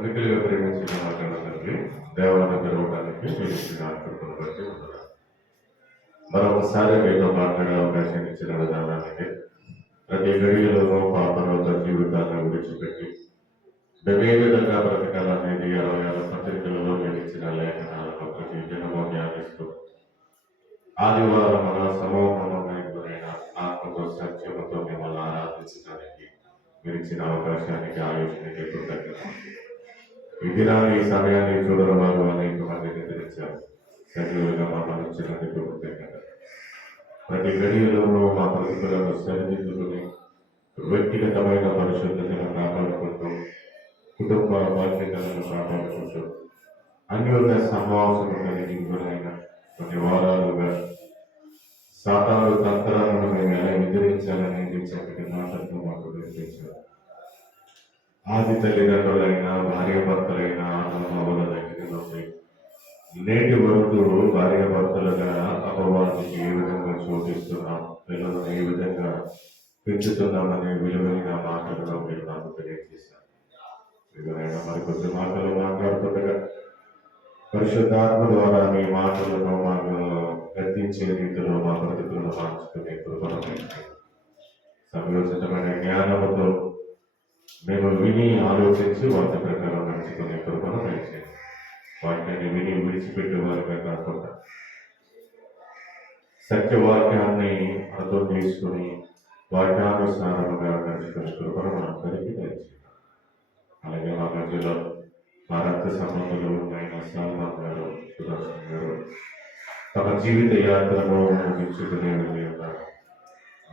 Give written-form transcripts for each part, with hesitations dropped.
మిక్కిలిగా ప్రేమించిన మా కన్న తండ్రి, దేవాన్ని పిలవడానికి మీరు ఇచ్చిన కృపను బట్టి ఉండగా మరొకసారి మీతో మాట్లాడే అవకాశం ఇచ్చిన విధానానికి ప్రతి గడియలోనూ పాపరోధ జీవితాన్ని విడిచిపెట్టి మేము ఏ విధంగా బ్రతకాలనేది 26 పత్రికలలో మీరు ఇచ్చిన లేఖనాలను ప్రతి దినము ధ్యానిస్తూ ఆదివారం మన సమూహమైన ఆత్మతో సత్యముతో మిమ్మల్ని ఆరాధించడానికి మీరు ఇచ్చిన అవకాశానికి ఆయుష్నికి కృతజ్ఞత. ఈ దినాన్ని ఈ సమయాన్ని చూడడం వారు అనేక మందిని తెలిచారు. సజీవులుగా మమ్మల్ని ఇచ్చినందుకు కృతజ్ఞత. ప్రతి గడియలోనూ మా బ్రతుకులను సరిదిద్దుకుని వ్యక్తిగతమైన పరిశుద్ధతను కాపాడుకుంటూ కుటుంబ బాధ్యతలను కాపాడుకుంటూ అన్యోన్య సమావేశం కలిగి గురైన కొన్ని వారాలుగా సాతాను తంత్రాలను మేము ఎలా ఎదిరించాలనేది చక్కటి మాటలతో మాకు వినిపించారు. ఆది తల్లిదండ్రులైన భార్యాభర్తలైన అన్నమావుల దగ్గర నుండి నేటి వరకు భార్యాభర్తలుగా అపవాదికి ఏ విధంగా చోటిస్తున్నాం, పిల్లలను ఏ విధంగా పెంచుతున్నామనే విలువైన మాటలను మీరు నాకు తెలియజేశారు. విలువైన మరికొద్ది మాటలు మాట్లాడుతుండగా పరిశుద్ధాత్మ ద్వారా మీ మాటలను మాకు గర్తించే రీతిలో మా బ్రతుకులను మార్చుకునే కృపను సంయోజితమైన జ్ఞానముతో మేము విని ఆలోచించి వాటి ప్రకారం నడుచుకునే కృపను దయచేయండి. వాటిని విని విడిచిపెట్టే వారిగా కాకుండా సత్యవాక్యాన్ని అర్థం చేసుకుని వాక్యానుసారముగా నడుచుకునే కృపను మనందరికీ దయచేయండి. అలాగే మా మధ్యలో మా రక్త సంబంధులు అయిన సల్మాన్ గారు, సుదర్శన్ గారు తమ జీవిత యాత్రను ముగించుకునే వెళ్ళి ఉన్నారు.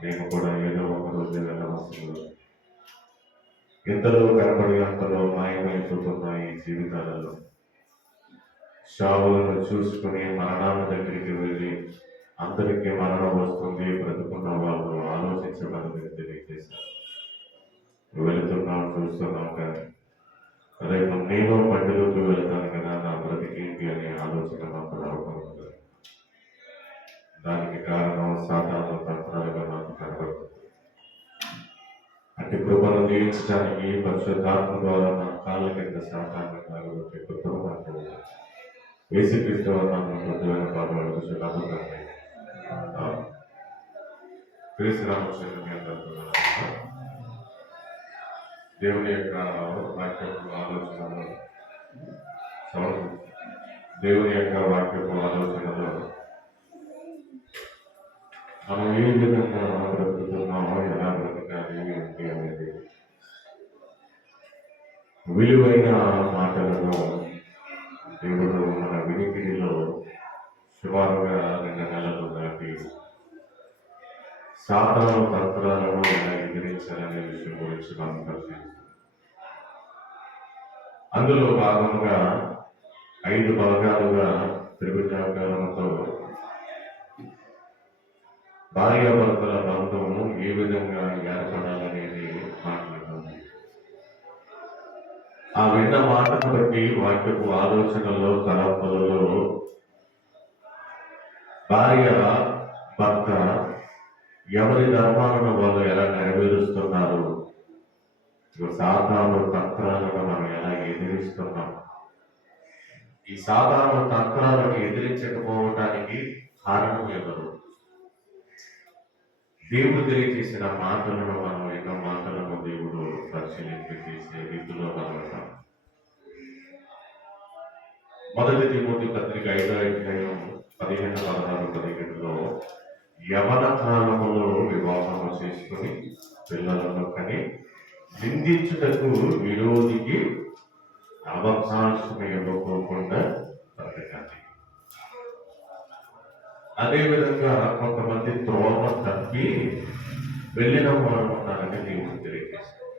మేము కూడా ఏదో ఒక రోజు వెళ్ళవలసింది. ఎంతలో కనబడి అంతలో మాయమైపోతున్న ఈ జీవితాలలో చావులను చూసుకుని మరణాల దగ్గరికి వెళ్ళి అందరికీ మరణం వస్తుంది, బ్రతుకున్న వాళ్ళు ఆలోచించమని మీరు తెలియజేశారు. వెళుతున్నాం, చూస్తున్నాం, కానీ రేపు నేను బండిలోకి వెళ్తాను కదా, నా బ్రతికేంటి అనే ఆలోచన మాకు రావడం. దానికి కారణం సాతాను తంత్రాలుగా నాకు కనబడుతుంది. అంటే కృపను దీవించడానికి పరిశుద్ధాత్మ ద్వారా నా కాళ్ళ కింద సాతాన్ని కాగబెట్టే కృపను నాకు యేసుక్రీస్తు నామమున మృదువైన పాదాలకు శుభాకాంక్షలు. క్రీస్తునామమున మీ అందరికీ దేవుని యొక్క వాక్యపు ఆలోచనలో మనం ఏ విధంగా బ్రతుకుతున్నామో, ఎలా బ్రతకాలి ఏంటి అనేది విలువైన మాటలను దేవుడు మన వినికిడిలో సుమారుగా 2 నెలలు దాటి సాతాను తంత్రాలను ఎలా ఎదిరించాలనే విషయం గురించి మనం పరిశీలిస్తాం. అందులో భాగంగా 5 భాగాలుగా త్రిభుజాకారంతో భార్యాభర్తల బంధము ఏ విధంగా ఏర్పడాలనేది మాట్లాడుతుంది. ఆ విన్న మాటను బట్టి వాక్యపు ఆలోచనలో, తలంపులలో భార్య భర్త ఎవరి ధర్మాలను వాళ్ళు ఎలా నెరవేరుస్తున్నారు, సాతాను తంత్రాలను మనం ఎలా ఎదిరిస్తున్నాం, ఈ సాతాను తంత్రాలను ఎదిరించకపోవటానికి కారణం ఎవరు, దేవుడు తెలియజేసిన మాటలను మనం ఎన్నో మాటలను దేవుడు పరిశీలించి చేసే రీతిలో మనం ఉంటాం. 1 తిమోతి పత్రిక 5వ అధ్యాయం 15, 16, 17లో యవన కాలములో వివాహము చేసుకుని పిల్లలను కని నిందించుటకు విరోధికి అవకాశం ఇవ్వకోకుండా బ్రతకాలి. అదేవిధంగా కొంతమంది త్రోవ తప్పి వెళ్ళిన వారు ఉన్నారని దేవుడు తెలియజేశారు.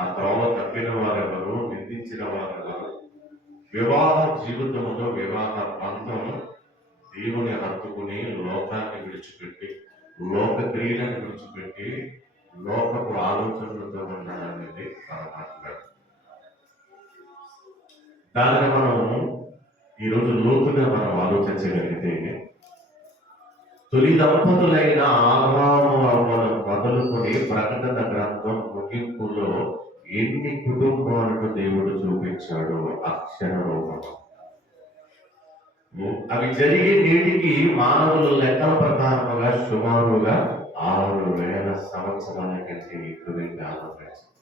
ఆ త్రోవ తప్పిన వారెవరు, నిందించిన వారెవరు, వివాహ జీవితంలో వివాహ బంధం దేవుని హత్తుకుని లోకాన్ని విడిచిపెట్టి, లోక క్రియలను విడిచిపెట్టి, లోకపు ఆలోచనలతో ఉండడం అనేది మనం మాట్లాడాలి. దానిని మనం ఈరోజు లోతుగా మనం ఆలోచించగలిగితే, తొలి దంపతులైన ఆదాము అవ్వలు మొదలుకొని ప్రకటన గ్రంథం ముగింపులో ఎన్ని కుటుంబాలను దేవుడు చూపించాడో అక్షర రూపంలో. అవి జరిగి నేటికి మానవుల లెక్కల ప్రకారముగా సుమారుగా 6,000 సంవత్సరాల కంటే ఎక్కువ కాలం గడిచింది.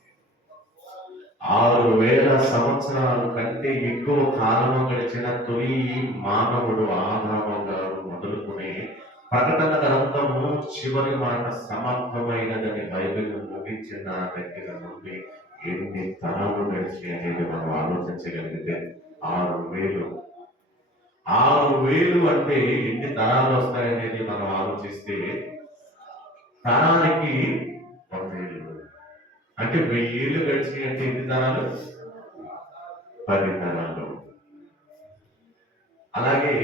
6,000 సంవత్సరాల కంటే ఎక్కువ కాలము గడిచిన తొలి మానవుడు ఆదాము గారు మొదలుకొని ప్రకటన గ్రంథము చివరి మాట సమర్థమైనదని బైబిల్ ముగించిన దగ్గర నుండి ఎన్ని తరాలు గడిచి అనేది మనం ఆలోచించగలిగితే 6,000. 6,000 అంటే ఎన్ని తరాలు వస్తాయనేది మనం ఆలోచిస్తే తరానికి 1,000 అంటే 1000 ఏళ్ళు గడిచి అంటే ఎన్ని తరాలు? 10 తరాలు. అలాగే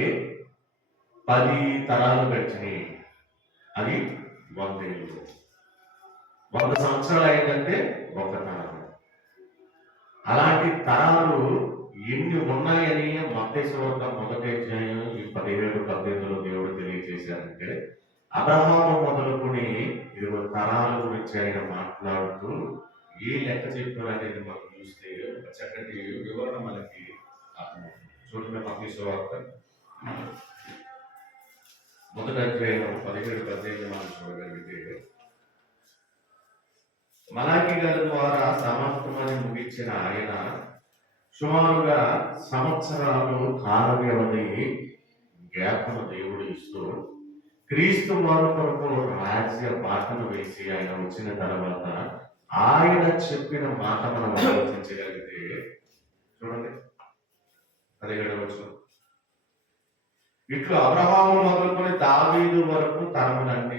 10 తరాలు గడిచినాయి, అది 100 ఏళ్ళు. 100 సంవత్సరాలు అయిందంటే ఒక తరం. అలాంటి తరాలు ఎన్ని ఉన్నాయని మత్తయి సువార్త మొదటి అధ్యాయం 17-18లో దేవుడు తెలియజేశారంటే, అబ్రహాము మొదలుకొని 20 తరాల గురించి ఆయన మాట్లాడుతూ ఏ లెక్క చెప్పారు అనేది మనం చూస్తే ఒక చక్కటి వివరణ మనకి చూడండి. మత్తయి సువార్త మొదటి అధ్యాయం 17-18 మనం చూడగలిగితే, మలాకి గారి ద్వారా సమర్థమని ముగించిన ఆయన సుమారుగా సంవత్సరాలు కాల వ్యవధి గ్యాప్ను దేవుడు ఇస్తూ క్రీస్తు వారి కొరకు రాజ్య బాటను వేసి ఆయన వచ్చిన తర్వాత ఆయన చెప్పిన మాట మనం ఆలోచించగలిగితే చూడండి 17వ వచనం. ఇట్లు అబ్రహాము మొదలుకొని దావీదు వరకు తరములన్నీ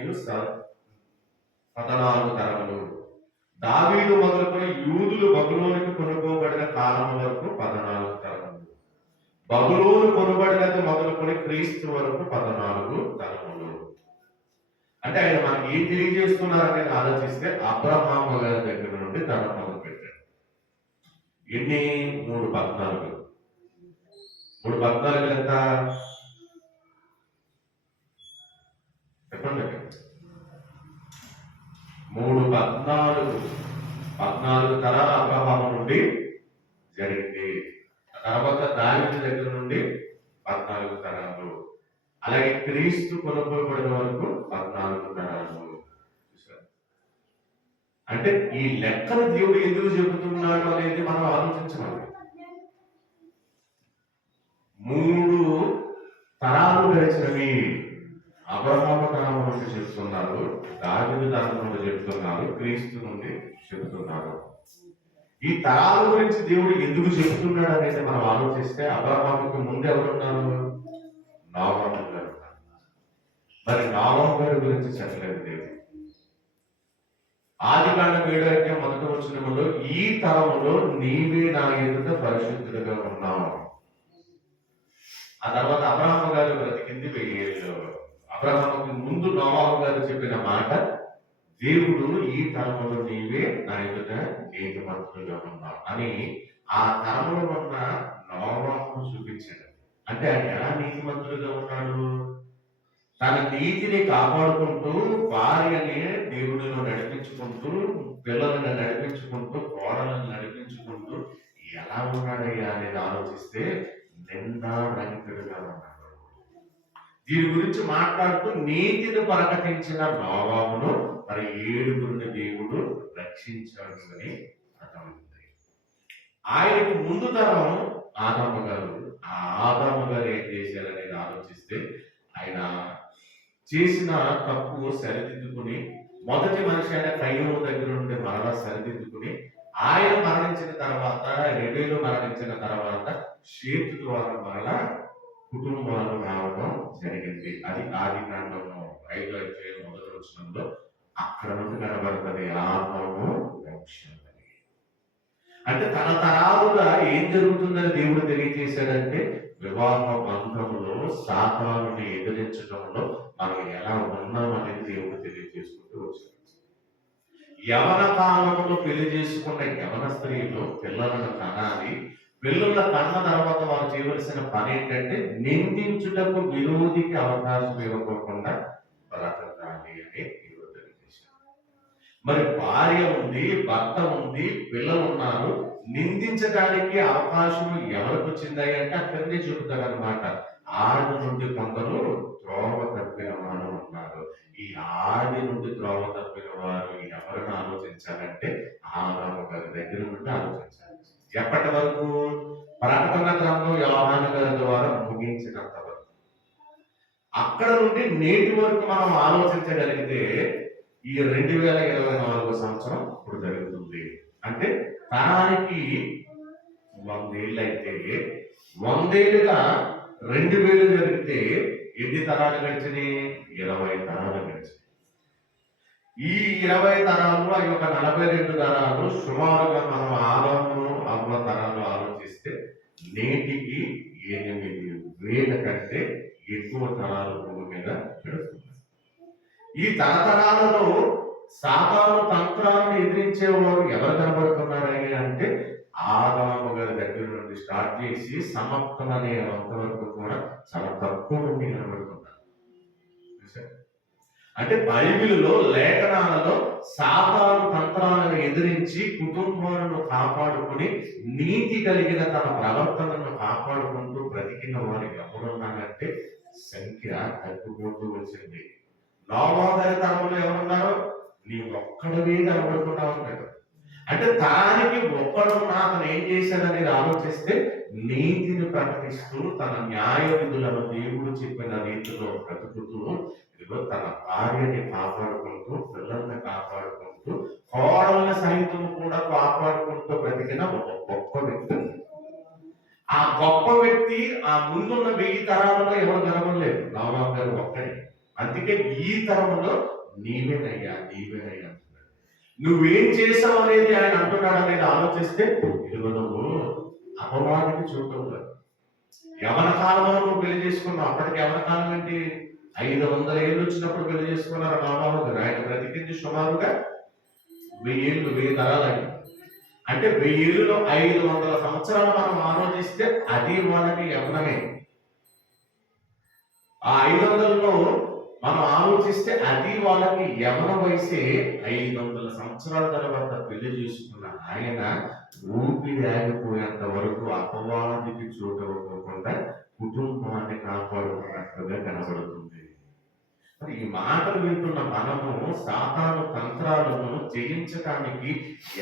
14 తరములు. దావీదు మొదలుకొని యూదులు బబులోనికి కొనుక్కోబడిన కాలం వరకు 14 తరములు. బబులోను కొనబడినది మొదలుకొని క్రీస్తు వరకు 14 తరములు. అంటే ఆయన మనకి ఏం తెలియజేస్తున్నారని ఆలోచిస్తే అబ్రహాము గారి దగ్గర నుండి తరం మొదలు పెట్టాడు. ఎన్ని? 3:14. 3:14 ఎంత చెప్పండి? 14 తరాల అబ్రహాము నుండి జరిగింది. తర్వాత దావీదు దగ్గర నుండి 14 తరాలు. అలాగే క్రీస్తు కొనుక్కోబడిన వరకు 14 తరాలు. అంటే ఈ లెక్కను దేవుడు ఎందుకు చెబుతున్నాడు అనేది మనం ఆలోచించాలి. 3 తరాలు గడిచినవి. అబ్రహాము తరం నుండి చెప్తున్నారు, దావీదు తరం నుండి చెప్తున్నారు, క్రీస్తు నుండి చెబుతున్నారు. ఈ తరాల గురించి దేవుడు ఎందుకు చెబుతున్నాడు అనేది మనం ఆలోచిస్తే, అబ్రహాముకు ముందు ఎవరున్నారు? నోవహు గారు. మరి నోవహు గారి గురించి చెప్పలేదు దేవుడు. ఆదికాండం 7వ అధ్యాయం 1వ వచనంలో ఈ తరములో నీవే నా ఎదుట పరిశుద్ధుడుగా ఉన్నావు. ఆ తర్వాత అబ్రహాము గారు బ్రతికింది 1000 ఏళ్ళు. అబ్రహాముకి ముందు నోవహు గారు చెప్పిన మాట, దేవుడు ఈ తరములో నీవే నా ఎదుట నీతిమంతుడుగా ఉన్నావు అని ఆ తరములో ఉన్న నోవహును చూపించాడు. అంటే ఆయన ఎలా నీతిమంతుడుగా ఉన్నాడు? తన నీతిని కాపాడుకుంటూ, భార్యని దేవుడిలో నడిపించుకుంటూ, పిల్లలను నడిపించుకుంటూ, కోడలను నడిపించుకుంటూ ఎలా ఉన్నాడయ్యా అనేది ఆలోచిస్తే నిందారహితుడుగా ఉన్నాడు. దీని గురించి మాట్లాడుతూ నీతిని ప్రకటించిన నోవహును మరి 7గురిని దేవుడు రక్షించాడు అని అర్థమవుతుంది. ఆయనకు ముందు తరం ఆదాము గారు. ఆ ఆదాము గారు ఏం చేశారనేది ఆలోచిస్తే, ఆయన చేసిన తప్పు సరిదిద్దుకుని, మొదటి మనిషి అయిన కయ్యూను దగ్గర నుండి మరలా సరిదిద్దుకుని, ఆయన మరణించిన తర్వాత, రెబేలు మరణించిన తర్వాత షేతు ద్వారా మరలా కుటుంబాలు రావడం జరిగింది. అది ఆదికాండము 5వ అధ్యాయం 1వ వచనంలో అక్కడ నుండి కనబడుతుంది ఆదాము వంశం అని. అంటే తరతరాలుగా ఏం జరుగుతుందని దేవుడు తెలియజేశాడంటే, వివాహ బంధంలో సాతానుని ఎదిరించడంలో మనం ఎలా ఉన్నామనేది దేవుడు తెలియజేసుకుంటూ వచ్చాడు. యవన కాలంలో పెళ్లి చేసుకున్న యవన స్త్రీలు పిల్లలను కనాలి, పిల్లల కన్న తర్వాత వారు చేయవలసిన పని ఏంటంటే నిందించుటకు విరోధికి అవకాశం ఇవ్వకుండా బ్రతకాలి అని ఈరోజు తెలియజేశారు. మరి భార్య ఉంది, భర్త ఉంది, పిల్లలు ఉన్నారు, నిందించడానికి అవకాశం ఎవరికి వచ్చింది అంటే అక్కడనే చెబుతాడు అనమాట. ఆది నుండి కొందరు త్రోవ తప్పిన వారు ఉన్నారు. ఈ ఆది నుండి త్రోవ తప్పిన వారు ఎవరిని ఆలోచించాలంటే ఆదాము గారి దగ్గర నుండి ఆలోచించాలి. ఎప్పటి వరకు? ప్రకటన గ్రంథం యోహాను గారి ద్వారా ముగించినంత వరకు. అక్కడ నుండి నేటి వరకు మనం ఆలోచించగలిగితే ఈ 2024 సంవత్సరం ఇప్పుడు జరుగుతుంది. అంటే తరానికి 100 ఏళ్ళు అయితే 100 ఏళ్ళుగా 2000 జరిగితే ఎన్ని తరాలు గడిచినాయి? 20 తరాలు గడిచినాయి. ఈ 20 తరాలు ఆ యొక్క 42 తరాలు సుమారుగా మనం ఆదాము అవ్వ తరాలు ఆలోచిస్తే నేటికి 8,000 కంటే ఎక్కువ తరాలు భూమి మీద గడుస్తున్నాయి. ఈ తరతరాలలో సాతాను తంత్రాలను ఎదిరించేవారు ఎవరు కనబడుతున్నారని అంటే ఆదాము గారి దగ్గర నుండి స్టార్ట్ చేసి సమాప్తం అనే అంతవరకు కూడా చాలా తక్కువ మంది కనబడుతున్నారు. అంటే బైబిల్లో లేఖనాలలో సాతాను తంత్రాలను ఎదిరించి కుటుంబాలను కాపాడుకుని నీతి కలిగిన తన ప్రవర్తనను కాపాడుకుంటూ బ్రతికిన వారు ఎవరున్నారంటే సంఖ్య తగ్గిపోతూ వచ్చింది. నోవాహు తరంలో ఎవరున్నారు? నీ ఒక్కడవే కనబడుకుంటా ఉన్నాడు. అంటే తరానికి ఒక్కడున్నా అతను ఏం చేశాడనేది ఆలోచిస్తే నీతిని ప్రకటిస్తూ తన న్యాయ విధులను దేవుడు చెప్పిన రీతిలో బ్రతుకుతూ ఇదిగో తన భార్యని కాపాడుకుంటూ, పిల్లల్ని కాపాడుకుంటూ, కోడల్ని సైతం కూడా కాపాడుకుంటూ బ్రతికిన ఒక గొప్ప వ్యక్తి. ఆ గొప్ప వ్యక్తి ఆ ముందున్న 1000 తరాలలో ఎవరు కనబడలేదు, నోవాహు గారు ఒక్కడే. అందుకే ఈ తరంలో నీవేనయ్యా నీవేనయ్యా అంటున్నాడు. నువ్వేం చేసావు అనేది ఆయన అంటున్నాడు అనేది ఆలోచిస్తే ఇదిగో నువ్వు అపవాదికి చూడవు. యవన కాలంలో నువ్వు పెళ్లి చేసుకున్నావు. అప్పటికి యవన కాలం ఏంటి? 500 ఏళ్ళు వచ్చినప్పుడు పెళ్లి చేసుకున్నారు నోవాహు గారు. ఆయన బ్రతికింది సుమారుగా 1000 ఏళ్ళు, 1000 తరాలని. అంటే 1000 ఏళ్ళలో 500 సంవత్సరాలు మనం ఆలోచిస్తే అది వాళ్ళకి యవనమే. ఆ 500లో మనం ఆలోచిస్తే అది వాళ్ళకి యవన వయసే. 500 సంవత్సరాల తర్వాత పెళ్లి చేసుకున్న ఆయన ఊపిరి ఆగిపోయేంత వరకు అపవాదికి చోటవ్వకుండా కుటుంబాన్ని కాపాడుకున్నట్లుగా కనబడుతుంది. మరి ఈ మాటలు వింటున్న మనము సాతాను తంత్రాలను జయించడానికి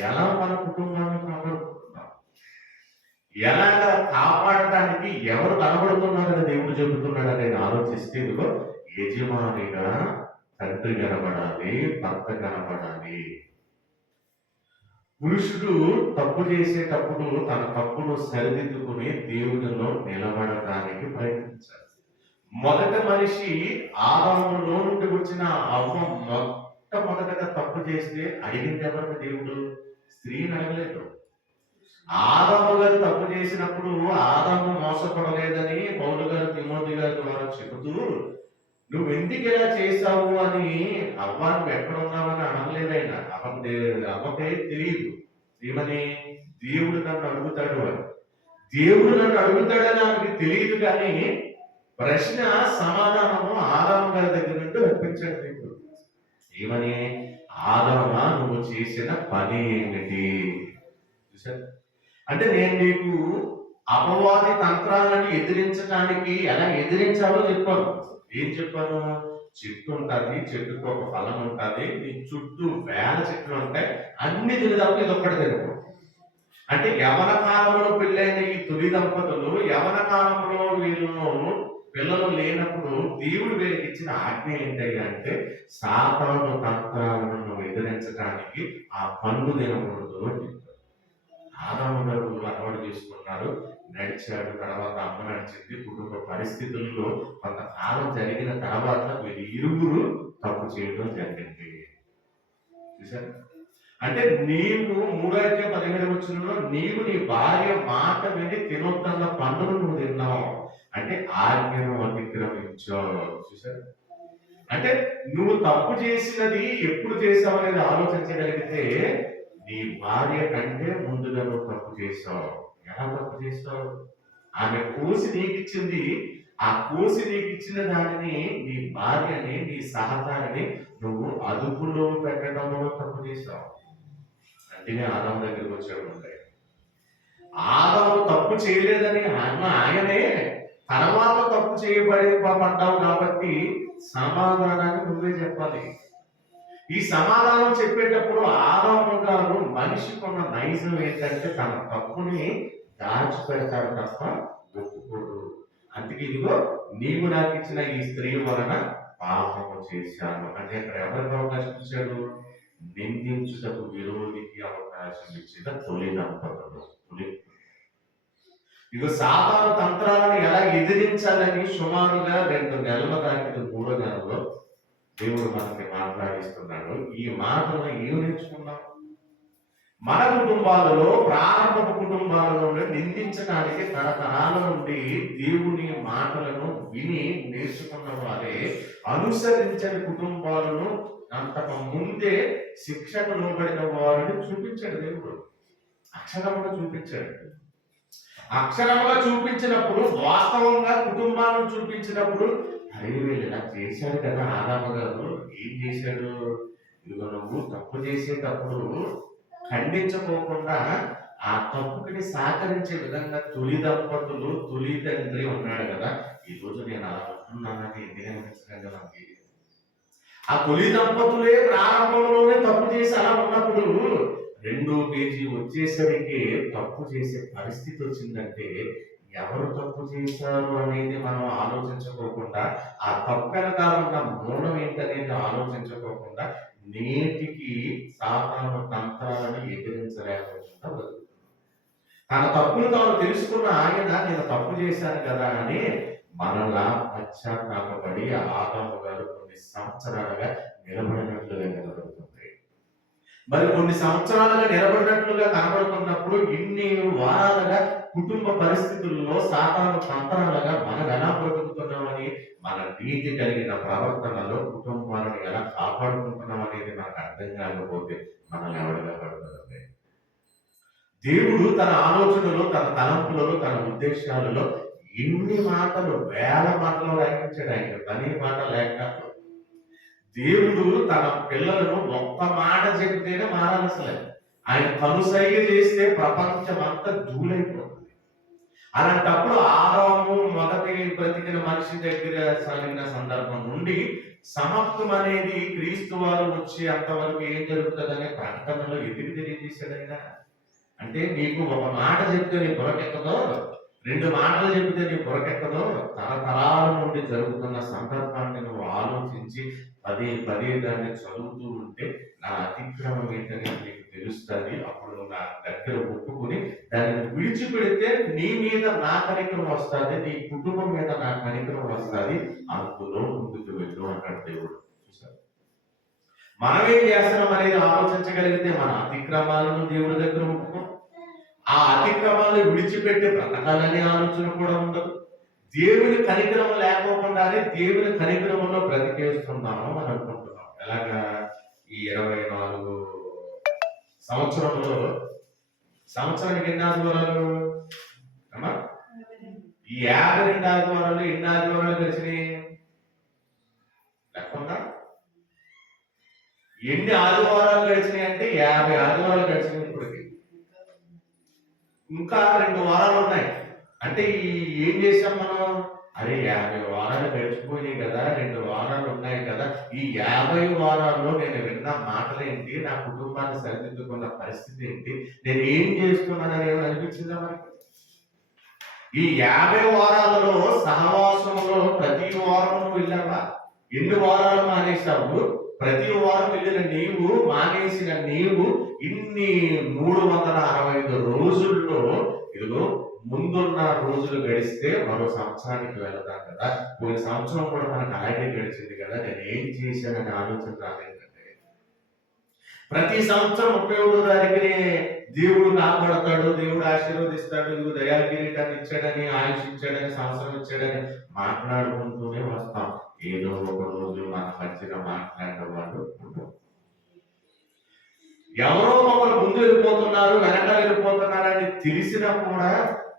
ఎలా మన కుటుంబాన్ని కాపాడుకుంటున్నాం? ఎలాగా కాపాడటానికి ఎవరు కనబడుతున్నారని దేవుడు చెబుతున్నాడు అనేది ఆలోచిస్తే ఇదిగో యజమానిగా తండ్రి కనబడాలి, భర్త కనబడాలి. పురుషుడు తప్పు చేసేటప్పుడు తన తప్పును సరిదిద్దుకుని దేవునిలో నిలబడటానికి ప్రయత్నించాలి. మొదట మనిషి ఆదాములో నుండి వచ్చిన అవ్వ మొట్టమొదటగా తప్పు చేస్తే అడిగింది ఎవరిని? దేవుడు. స్త్రీని అడగలేదు. ఆదాము గారు తప్పు చేసినప్పుడు ఆదాము మోసపడలేదని పౌలు గారు తిమోతి గారి ద్వారా చెబుతూ నువ్వు ఎందుకు ఇలా చేశావు అని అవ్వ నువ్వు ఎక్కడ ఉన్నావని అనలేదు ఆయన. అవ్వకే తెలియదు ఏమని, దేవుడు నన్ను అడుగుతాడు అని. దేవుడు నన్ను అడుగుతాడని ఆమెకి తెలియదు, కానీ ప్రశ్న సమాధానము ఆదాము గారి దగ్గర నుండి రప్పించాడు దేవుడు. ఏమని? ఆదామా నువ్వు చేసిన పని ఏమిటి? చూసారు? అంటే నేను నీకు అపవాది తంత్రాలను ఎదిరించడానికి ఎలా ఎదిరించాలో చెప్పాను. ఏం చెప్పాను? చెట్టు ఉంటుంది, చెట్టుకు ఒక ఫలం ఉంటుంది, నీ చుట్టూ 1000 చెట్లు ఉంటాయి, అన్ని తినేదాకా ఇది ఒక్కటి తినకు. అంటే యవన కాలంలో పెళ్ళైన ఈ తొలి దంపతులు యవన కాలంలో వీళ్ళు పిల్లలు లేనప్పుడు దేవుడు వీళ్ళకి ఇచ్చిన ఆజ్ఞ ఏంటయ్యా అంటే సాతాను తంత్రాలను ఎదిరించడానికి ఆ పండు తినకూడదు అని చెప్పారు. ఆదాము గారు అలవాటు చేసుకున్నారు, నడిచాడు. తర్వాత అమ్మ నడిచింది. కుటుంబ పరిస్థితుల్లో కొంతకాలం జరిగిన తర్వాత వీళ్ళు ఇరుగురు తప్పు చేయడం జరిగింది. చూసారు? అంటే నీవు 3:17 నీవు నీ భార్య మాట విని తినొద్దన్న పండును నువ్వు తిన్నావు, అంటే ఆజ్ఞను అతిక్రమించావు. చూసారు? అంటే నువ్వు తప్పు చేసినది ఎప్పుడు చేసావు అనేది ఆలోచించగలిగితే నీ భార్య కంటే ముందుగా నువ్వు తప్పు చేసావు. ఎలా తప్పు చేస్తావు? ఆమె కోసి నీకు ఇచ్చింది. ఆ కోసి నీకు ఇచ్చిన దానిని, నీ భార్యని, నీ సహకారిని నువ్వు అదుపులో పెట్టడంలో తప్పు చేస్తావు. అందుకే ఆదాము దగ్గరికి వచ్చాడు. ఉంటాయి ఆదాము తప్పు చేయలేదని ఆయనే తర్వాత తప్పు పడ్డావు కాబట్టి సమాధానాన్ని నువ్వే చెప్పాలి. ఈ సమాధానం చెప్పేటప్పుడు ఆదాము గారు మనిషికున్న నైజం ఏంటంటే తన తప్పుని దాచిపెడతాడు తప్ప ఒప్పుకోడు. అందుకే ఇదిగో నీవు నాకు ఇచ్చిన ఈ స్త్రీ వలన పాపము చేశాను అంటే అక్కడ ఎవరికి అవకాశం ఇచ్చాడు? నిందించుటకు విరోధికి అవకాశం ఇచ్చిన తొలి దంపతులు. ఇక సాతాను తంత్రాలను ఎలా ఎదిరించాలని సుమారుగా 2 నెలల దాకా 3వ నెలలో దేవుడు మనకి మాట్లాడిస్తున్నాడు. ఈ మాటలను ఏం నేర్చుకున్నాం? మన కుటుంబాలలో, ప్రారంభ కుటుంబాలలో నిందించడానికి తరతరాల నుండి దేవుని మాటలను విని నేర్చుకున్న వారే అనుసరించని కుటుంబాలను అంతకు ముందే శిక్షకు లోబడిన వారిని చూపించాడు దేవుడు. అక్షరముగా చూపించాడు. అక్షరముగా చూపించినప్పుడు, వాస్తవంగా కుటుంబాలను చూపించినప్పుడు, అరే వీళ్ళు ఇలా చేశాడు కదా ఆదాము గారు, ఏం చేశాడు? ఇదిగో నువ్వు తప్పు చేసేటప్పుడు ఖండించుకోకుండా ఆ తప్పుకి సహకరించే విధంగా తొలి దంపతులు, తొలి తండ్రి ఉన్నాడు కదా, ఈ రోజు నేను అలా ఉంటున్నానని ఎందుకు అనిపించలేదు మనకి? ఆ తొలి దంపతులే ప్రారంభంలోనే తప్పు చేసి అలా ఉన్నప్పుడు 2వ పేజీ వచ్చేసరికి తప్పు చేసే పరిస్థితి వచ్చిందంటే ఎవరు తప్పు చేశారు అనేది మనం ఆలోచించుకోకుండా, ఆ తప్పు వెనకాల ఉన్న మూలం ఏంటనేది ఆలోచించుకోకుండా నేటికి సాతాను తంత్రాలను ఎదిరించలేకుండా బతుకుతుంది. తన తప్పులు తాను తెలుసుకున్న ఆయన నేను తప్పు చేశాను కదా అని మనలా పశ్చాత్తాపడి ఆదాము గారు కొన్ని సంవత్సరాలుగా నిలబడినట్లుగా నిలబడుతుంది. మరి కొన్ని సంవత్సరాలుగా నిలబడినట్లుగా కనబడుతున్నప్పుడు ఇన్ని వారాలుగా కుటుంబ పరిస్థితుల్లో సాతాను తంత్రాలుగా మనం ఎలా బ్రతుకుతున్నామని, మన నీతి కలిగిన ప్రవర్తనలో కుటుంబాలను ఎలా కాపాడుకుంటున్నాం అనేది మనకు అర్థం కాకపోతే మనల్ని ఎవరిగా పడుతుంది? దేవుడు తన ఆలోచనలో, తన తలంపులలో, తన ఉద్దేశాలలో ఎన్ని మాటలు, వేల మాటలు రాయించాడు. ఆయన పని మాట లేక దేవుడు తన పిల్లలను ఒక్క మాట చెబితేనే మారాలి. అసలు ఆయన కనుసైగ చేస్తే ప్రపంచం అంతా ధూళైపోతుంది. అలాంటప్పుడు ఆదాము మొదటి బ్రతికిన మనిషి దగ్గర సాగిన సందర్భం నుండి సమాప్తం అనేది క్రీస్తు వారు వచ్చి అంతవరకు ఏం జరుగుతుందనే ప్రకటనలో ఎదురు తెలియజేశాడు ఆయన. అంటే నీకు ఒక మాట చెప్తే నీ బుర్రకెక్కదో, 2 మాటలు చెబితే నీ బుర్రకెక్కదో, తరతరాల నుండి జరుగుతున్న సందర్భాన్ని నువ్వు ఆలోచించి పదే దాన్ని చదువుతూ ఉంటే నా అతిక్రమం ఏంటని నీకు తెలుస్తుంది. అప్పుడు నువ్వు నా దగ్గర ఒప్పుకుని దాన్ని విడిచిపెడితే నీ మీద నా కనికరం వస్తుంది, నీ కుటుంబం మీద నా కనికరం వస్తుంది, అందులో ముందుకు వెళ్ళు అంటాడు దేవుడు. చూసారు, మనమేం చేస్తున్నాం అనేది ఆలోచించగలిగితే మన అతిక్రమాలను దేవుడి దగ్గర ఒప్పుకో. ఆ అతిక్రమాలను విడిచిపెట్టే బ్రతకాలనే ఆలోచన కూడా ఉండదు. దేవుని కనికరం లేకోకుండానే దేవుని కనికరంలో బ్రతికేస్తున్నాము అని అనుకుంటున్నాం. ఎలాగా? ఈ 24 సంవత్సరంలో, సంవత్సరానికి ఎన్ని ఆదివారాలు అమ్మా? ఈ 52 ఆదివారాలు ఎన్ని ఆదివారాలు గడిచినాయి లెక్కుందా? ఎన్ని ఆదివారాలు గడిచినాయి అంటే 50 ఆదివారాలు గడిచినాయి. ఇప్పటికి ఇంకా 2 వారాలు ఉన్నాయి. అంటే ఏం చేసాం మనం? అరే 50 వారాలు గడిచిపోయినాయి కదా, 2 వారాలు ఉన్నాయి కదా, ఈ 50 వారాల్లో నేను విన్న మాటలేంటి, నా కుటుంబాన్ని సరిదిద్దుకున్న పరిస్థితి ఏంటి, నేను ఏం చేస్తున్నానని ఏమైనా అనిపించిందా మనకి? ఈ 50 వారాలలో సహవాసంలో ప్రతి వారం నువ్వు వెళ్ళావా? ఎన్ని వారాలు మానేశావు? ప్రతి వారం వెళ్ళిన నీవు, మానేసిన నీవు ఇన్ని 365 రోజుల్లో ఇదిగో ముందున్న రోజులు గడిస్తే మరో సంవత్సరానికి వెళతాం కదా, పోయిన సంవత్సరం కూడా మనకు అలాగే గడిచింది కదా, నేను ఏం చేశానని ఆలోచన రాలేదంటే ప్రతి సంవత్సరం 31వ తారీఖుని దేవుడు కాపాడతాడు, దేవుడు ఆశీర్వదిస్తాడు, దయా కిరీటాన్ని ఇచ్చాడని, ఆయుష్ ఇచ్చాడని, సంవత్సరం ఇచ్చాడని మాట్లాడుకుంటూనే వస్తాం. ఏదో ఒక రోజు మన మధ్యన మాట్లాడిన వాళ్ళు ఉంటాం. ఎవరో ఒకరు ముందు వెళ్ళిపోతున్నారు, వెనక వెళ్ళిపోతున్నారని తెలిసినా కూడా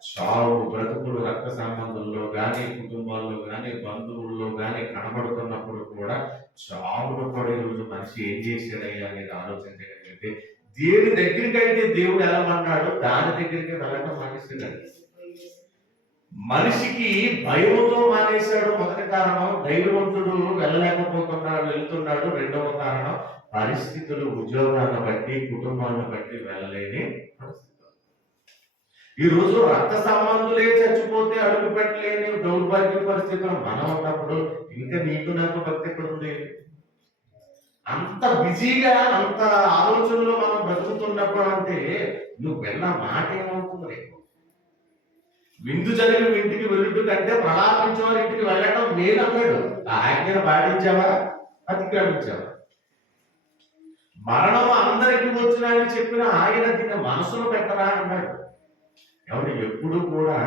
చావు బ్రతుకులు రక్త సంబంధంలో కానీ, కుటుంబాల్లో కానీ, బంధువుల్లో కానీ కనబడుతున్నప్పుడు కూడా చావును పడే రోజు మనిషి ఏం చేశాడయ్యా అనేది ఆలోచించగలిగితే, దేని దగ్గరికి అయితే దేవుడు ఎలామన్నాడో దాని దగ్గరికి వెళ్ళడం మానేసాడండి. మనిషికి భయముతో మానేశాడు. మొదటి కారణం ధైర్యవంతుడు వెళ్ళలేకపోతున్నాడు, వెళ్తున్నాడు. రెండవ కారణం పరిస్థితులు, ఉద్యోగాలను బట్టి, కుటుంబాలను బట్టి వెళ్ళలేని పరిస్థితులు. ఈ రోజు రక్త సంబంధులే చచ్చిపోతే అడుగు పెట్టలేని దౌర్భాగ్య పరిస్థితులు మనం ఉన్నప్పుడు ఇంకా నీకు నాకు భక్తి ఎక్కడ ఉంది? అంత బిజీగా, అంత ఆలోచనలో మనం బ్రతుకుతున్నప్పుడు అంటే నువ్వు వెళ్ళ మాట ఏమవుతుంది రేపు? విందు జరిగిన ఇంటికి వెళ్ళుట కంటే ప్రలాపించే వారి ఇంటికి వెళ్ళటం మేలు అన్నాడు. ఆ ఆజ్ఞను పాటించావా, అతిక్రమించావా? మరణం అందరికీ వచ్చినా అని చెప్పిన ఆయన దీన్ని మనసులో పెట్టరా అన్నాడు. ఎవరు ఎప్పుడు కూడా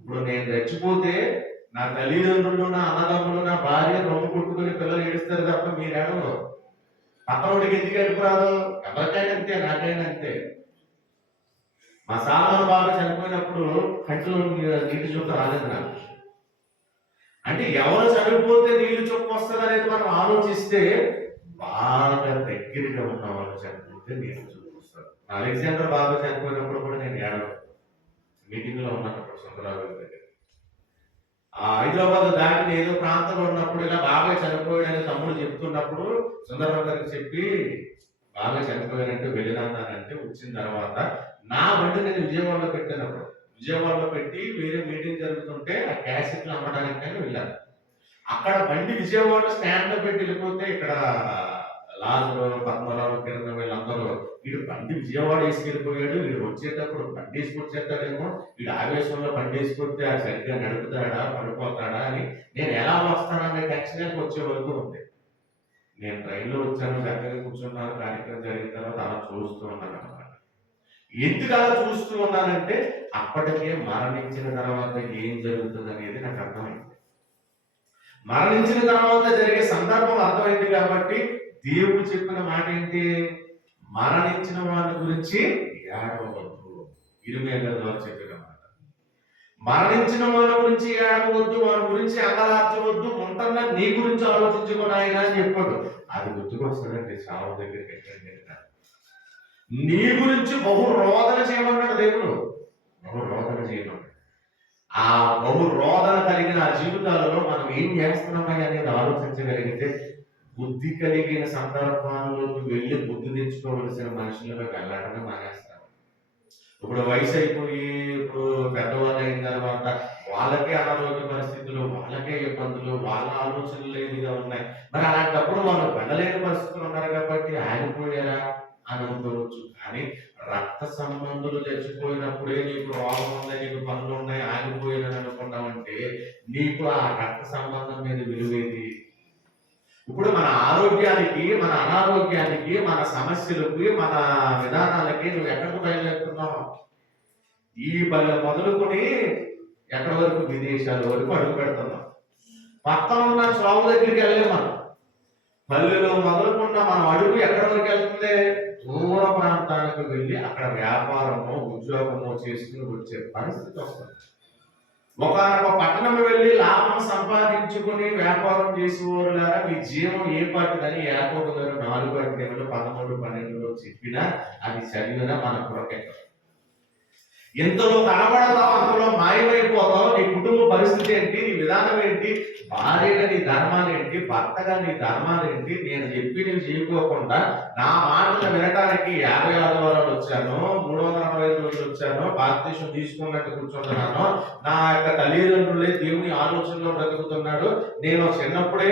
ఇప్పుడు నేను రెచ్చిపోతే నా తల్లిదండ్రులు, నా అన్నదమ్ములు, నా భార్య రొమ్ము కొట్టుకుని పిల్లలు ఏడుస్తారు తప్ప మీరేడవు. పక్కనోడికి ఎందుకు ఏడుపురాదు? ఎవరికైనా అంతే, నాకైనా అంతే. మా సామాను బాగా చనిపోయినప్పుడు కంట్లో నీటి చుక్క రాలేదు నాకు. అంటే ఎవరు చనిపోతే నీళ్లు చొక్క వస్తుంది అనేది మనం ఆలోచిస్తే బాగా దగ్గరగా ఉన్న వాళ్ళు చనిపోతే నీళ్లు చొక్క వస్తారు. అలెగ్జాండర్ బాగా చనిపోయినప్పుడు కూడా నేను ఏడవ మీటింగ్ లో ఉన్నప్పుడు సుందరరావు దగ్గర హైదరాబాద్ దాటి ఏదో ప్రాంతంలో ఉన్నప్పుడు ఇలా బాగా చనిపోయాడని తమ్ముడు చెప్తున్నప్పుడు సుందరరావు గారికి చెప్పి బాగా చనిపోయానంటే వెళ్ళినానంటే వచ్చిన తర్వాత నా బండి నేను విజయవాడలో పెట్టినప్పుడు విజయవాడలో పెట్టి వేరే మీటింగ్ జరుగుతుంటే ఆ క్యాసెట్లు అమ్మడానికి కానీ వెళ్ళాను. అక్కడ బండి విజయవాడ స్టాండ్ లో పెట్టి వెళ్ళిపోతే ఇక్కడ లాజరు, పద్మరావు, కిరణ్ వీళ్ళందరూ వీడు బండి విజయవాడ వేసుకెళ్ళిపోయాడు, వీడు వచ్చేటప్పుడు బండి వేసుకొచ్చేస్తాడేమో, వీడు ఆవేశంలో బండి వేసుకొస్తే ఆ సరిగ్గా నడుపుతాడా, పడిపోతాడా అని నేను ఎలా వస్తాననే టెన్షన్ వచ్చే వరకు ఉంది. నేను ట్రైన్లో వచ్చాను, దగ్గర కూర్చున్నాను, కార్యక్రమం జరిగిన తర్వాత అలా చూస్తూ ఉన్నాను అనమాట. ఎందుకు అలా చూస్తూ ఉన్నానంటే అప్పటికే మరణించిన తర్వాత ఏం జరుగుతుంది అనేది నాకు అర్థమైంది. మరణించిన తర్వాత జరిగే సందర్భం అర్థమైంది కాబట్టి దేవుడు చెప్పిన మాట ఏంటి? మరణించిన వారి గురించి ఏడవద్దు. ఇరిమియా ద్వారా చెప్పిన మాట. మరణించిన వారి గురించి ఏడవద్దు, వారి గురించి అంగలార్చవద్దు, ఉంటున్న నీ గురించి ఆలోచించుకుని ఆయన అని చెప్పాడు. అది గుర్తుకొస్తాడండి చావు దగ్గరికి ఎక్కడికి. నీ గురించి బహు రోదన చేయమన్నాడు దేవుడు. బహు రోదన చేయమన్నాడు. ఆ బహు రోదన కలిగిన ఆ జీవితాలలో మనం ఏం చేస్తున్నామని అనేది ఆలోచించగలిగితే బుద్ధి కలిగిన సందర్భాల్లోకి వెళ్ళి బుద్ధి తెచ్చుకోవలసిన మనుషులుగా వెళ్ళడమే మానేస్తాం. ఇప్పుడు వయసు అయిపోయి ఇప్పుడు పెద్దవాళ్ళు అయిన తర్వాత వాళ్ళకే అనారోగ్య పరిస్థితులు, వాళ్ళకే ఇబ్బందులు, వాళ్ళ ఆలోచనలు లేనిగా ఉన్నాయి. మరి అలాంటప్పుడు వాళ్ళు వెళ్ళలేని పరిస్థితులు ఉన్నారు కాబట్టి ఆగిపోయారా అని అనుకోవచ్చు. కానీ రక్త సంబంధులు చచ్చిపోయినప్పుడే నీకు రోగం ఉన్నాయి, నీకు పనులు ఉన్నాయి, ఆగిపోయానని అనుకున్నామంటే నీకు ఆ రక్త సంబంధం మీద విలువేది? ఇప్పుడు మన ఆరోగ్యానికి, మన అనారోగ్యానికి, మన సమస్యలకి, మన విధానాలకి నువ్వు ఎక్కడికి బయలుదేరుతున్నావు? ఈ మొదలుకొని ఎక్కడి వరకు విదేశాల వరకు అడుగు పెడుతున్నాం. పక్కన ఉన్న చావు దగ్గరికి వెళ్ళలేము. మనం పల్లెలో మొదలుకున్న మనం అడుగు ఎక్కడి వరకు వెళ్తుంది? దూర ప్రాంతానికి వెళ్ళి అక్కడ వ్యాపారమో ఉద్యోగమో చేసుకుని వచ్చే పరిస్థితి వస్తుంది. ఒక పట్టణం వెళ్ళి లాభం సంపాదించుకుని వ్యాపారం చేసేవారులారా మీ జీవం ఏ పాటిదని యాకోబు గారు 4:13-13-12 చెప్పినా అది చదివినా మన కొరకే. ఎంతలో కనబడతావు అంతలో మాయమైపోతావు. నీ కుటుంబ పరిస్థితి ఏంటి, నీ విధానం ఏంటి, భార్యగా నీ ధర్మాలు ఏంటి, భర్తగా నీ ధర్మాలు ఏంటి, నేను చెప్పి నేను చేయకోకుండా నా మాటలు వినటానికి 50 ఆదివారాలు వచ్చాను, 365 రోజులు వచ్చాను, బాప్తీసం తీసుకున్నట్టు కూర్చుంటున్నాను, నా యొక్క తల్లిదండ్రులే దేవుని ఆలోచనలో బ్రతుకుతున్నాడు, నేను చిన్నప్పుడే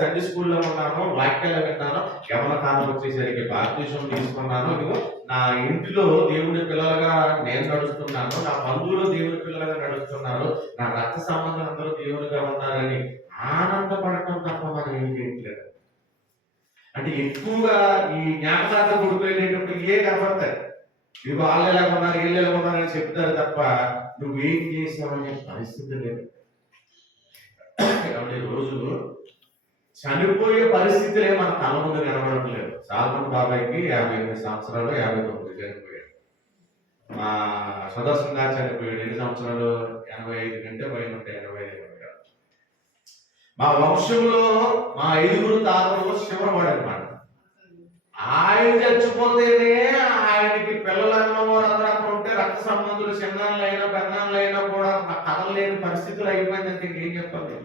సండే స్కూల్లో ఉన్నాను, వాక్యాలు విన్నాను, యవన కాలం వచ్చేసరికి బాప్తీసం తీసుకున్నాను, ఇదిగో నా ఇంటిలో దేవుని పిల్లలుగా నేను నడుస్తున్నాను, నా బంధువులు దేవుని పిల్లలుగా నడుస్తున్నారు, నా రక్త సంబంధం అందరూ దేవునిగా ఉన్నారని ఆనందపడటం తప్ప మనం ఏం చేయట్లేదు. అంటే ఎక్కువగా ఈ జ్ఞాపకార్థ గుడికి వెళ్ళేటప్పుడు ఏ కనబడతాయి, ఇవి వాళ్ళు ఎలా ఉన్నారు, వీళ్ళు ఎలా ఉన్నారని చెప్తారు తప్ప నువ్వేం చేసావనే పరిస్థితి లేదు. కాబట్టి రోజు చనిపోయే పరిస్థితులే మన కళ్ళ ముందు కనబడట్లేదు. సాల్మన్ బాబాయ్కి 58 సంవత్సరాలు, 59 చనిపోయాడు. మా సుదర్శన్ గారు చనిపోయాడు. ఎన్ని సంవత్సరాలు? 85 కంటే పైన ఉంటాయి, 85. మా వంశంలో మా 5 తాతలు శివరవాడు అనమాట. ఆయన చచ్చిపోతేనే ఆయనకి పిల్లలైన వారందరూ అక్కడ ఉంటే రక్త సంబంధులు చిన్నాళ్ళైనా పెన్నాళ్ళైనా కూడా కదలలేని పరిస్థితులు అయిపోయిందంటే ఇంకేం చెప్పాలి.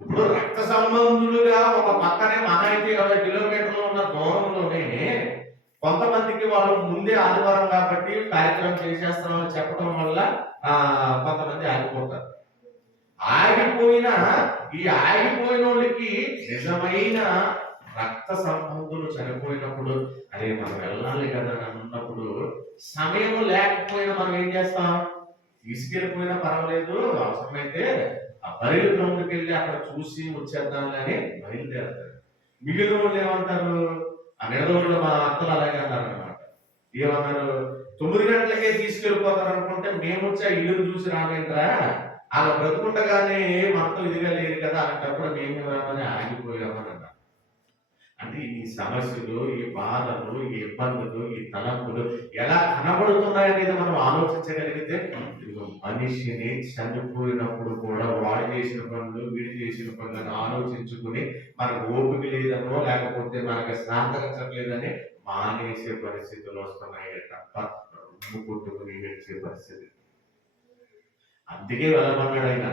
ఇప్పుడు రక్త సంబంధులుగా ఒక పక్కనే మహా అయితే 20 కిలోమీటర్లు ఉన్న దూరంలోనే కొంతమందికి వాళ్ళు ముందే ఆదివారం కాబట్టి కార్యక్రమం చేసేస్తామని చెప్పడం వల్ల కొంతమంది ఆగిపోతారు. ఆగిపోయిన వాళ్ళకి నిజమైన రక్త సంబంధులు చనిపోయినప్పుడు అరే మనం వెళ్ళాలి కదా అని అన్నప్పుడు సమయం లేకపోయినా మనం ఏం చేస్తాం? తీసుకెళ్ళిపోయినా పర్వాలేదు, అవసరమైతే ఆ బయలు గ్రౌండ్కి వెళ్ళి అక్కడ చూసి వచ్చేద్దాం అని బయలుదేరుతారు. మిగిలిన వాళ్ళు ఏమంటారు? ఆ నెలరోళ్ళు మా అత్తలు అలాగే అన్నారు అనమాట. ఏమన్నారు? 9 గంటలకే తీసుకెళ్ళిపోతారు అనుకుంటే మేము వచ్చి ఆ ఇల్లు చూసి రామేంట్రా, అలా బ్రతుకుండగానే మొత్తం ఇదిగా లేదు కదా, అలాంటప్పుడు మేము రామని ఆగిపోయామని అన్నారు. అంటే ఈ సమస్యలు, ఈ బాధలు, ఈ ఇబ్బందులు, ఈ తలంపులు ఎలా కనబడుతున్నాయనేది మనం ఆలోచించగలిగితే మనిషిని చనిపోయినప్పుడు కూడా వాడు చేసిన పనులు వీడు చేసిన పనులను ఆలోచించుకుని మనకు ఓపిక లేదనో లేకపోతే మనకి సహకరించట్లేదని మానేసే పరిస్థితులు వస్తున్నాయి తప్ప రొమ్ము కొట్టుకుని గడిచే పరిస్థితి. అందుకే వెళ్ళమన్నాడు ఆయన,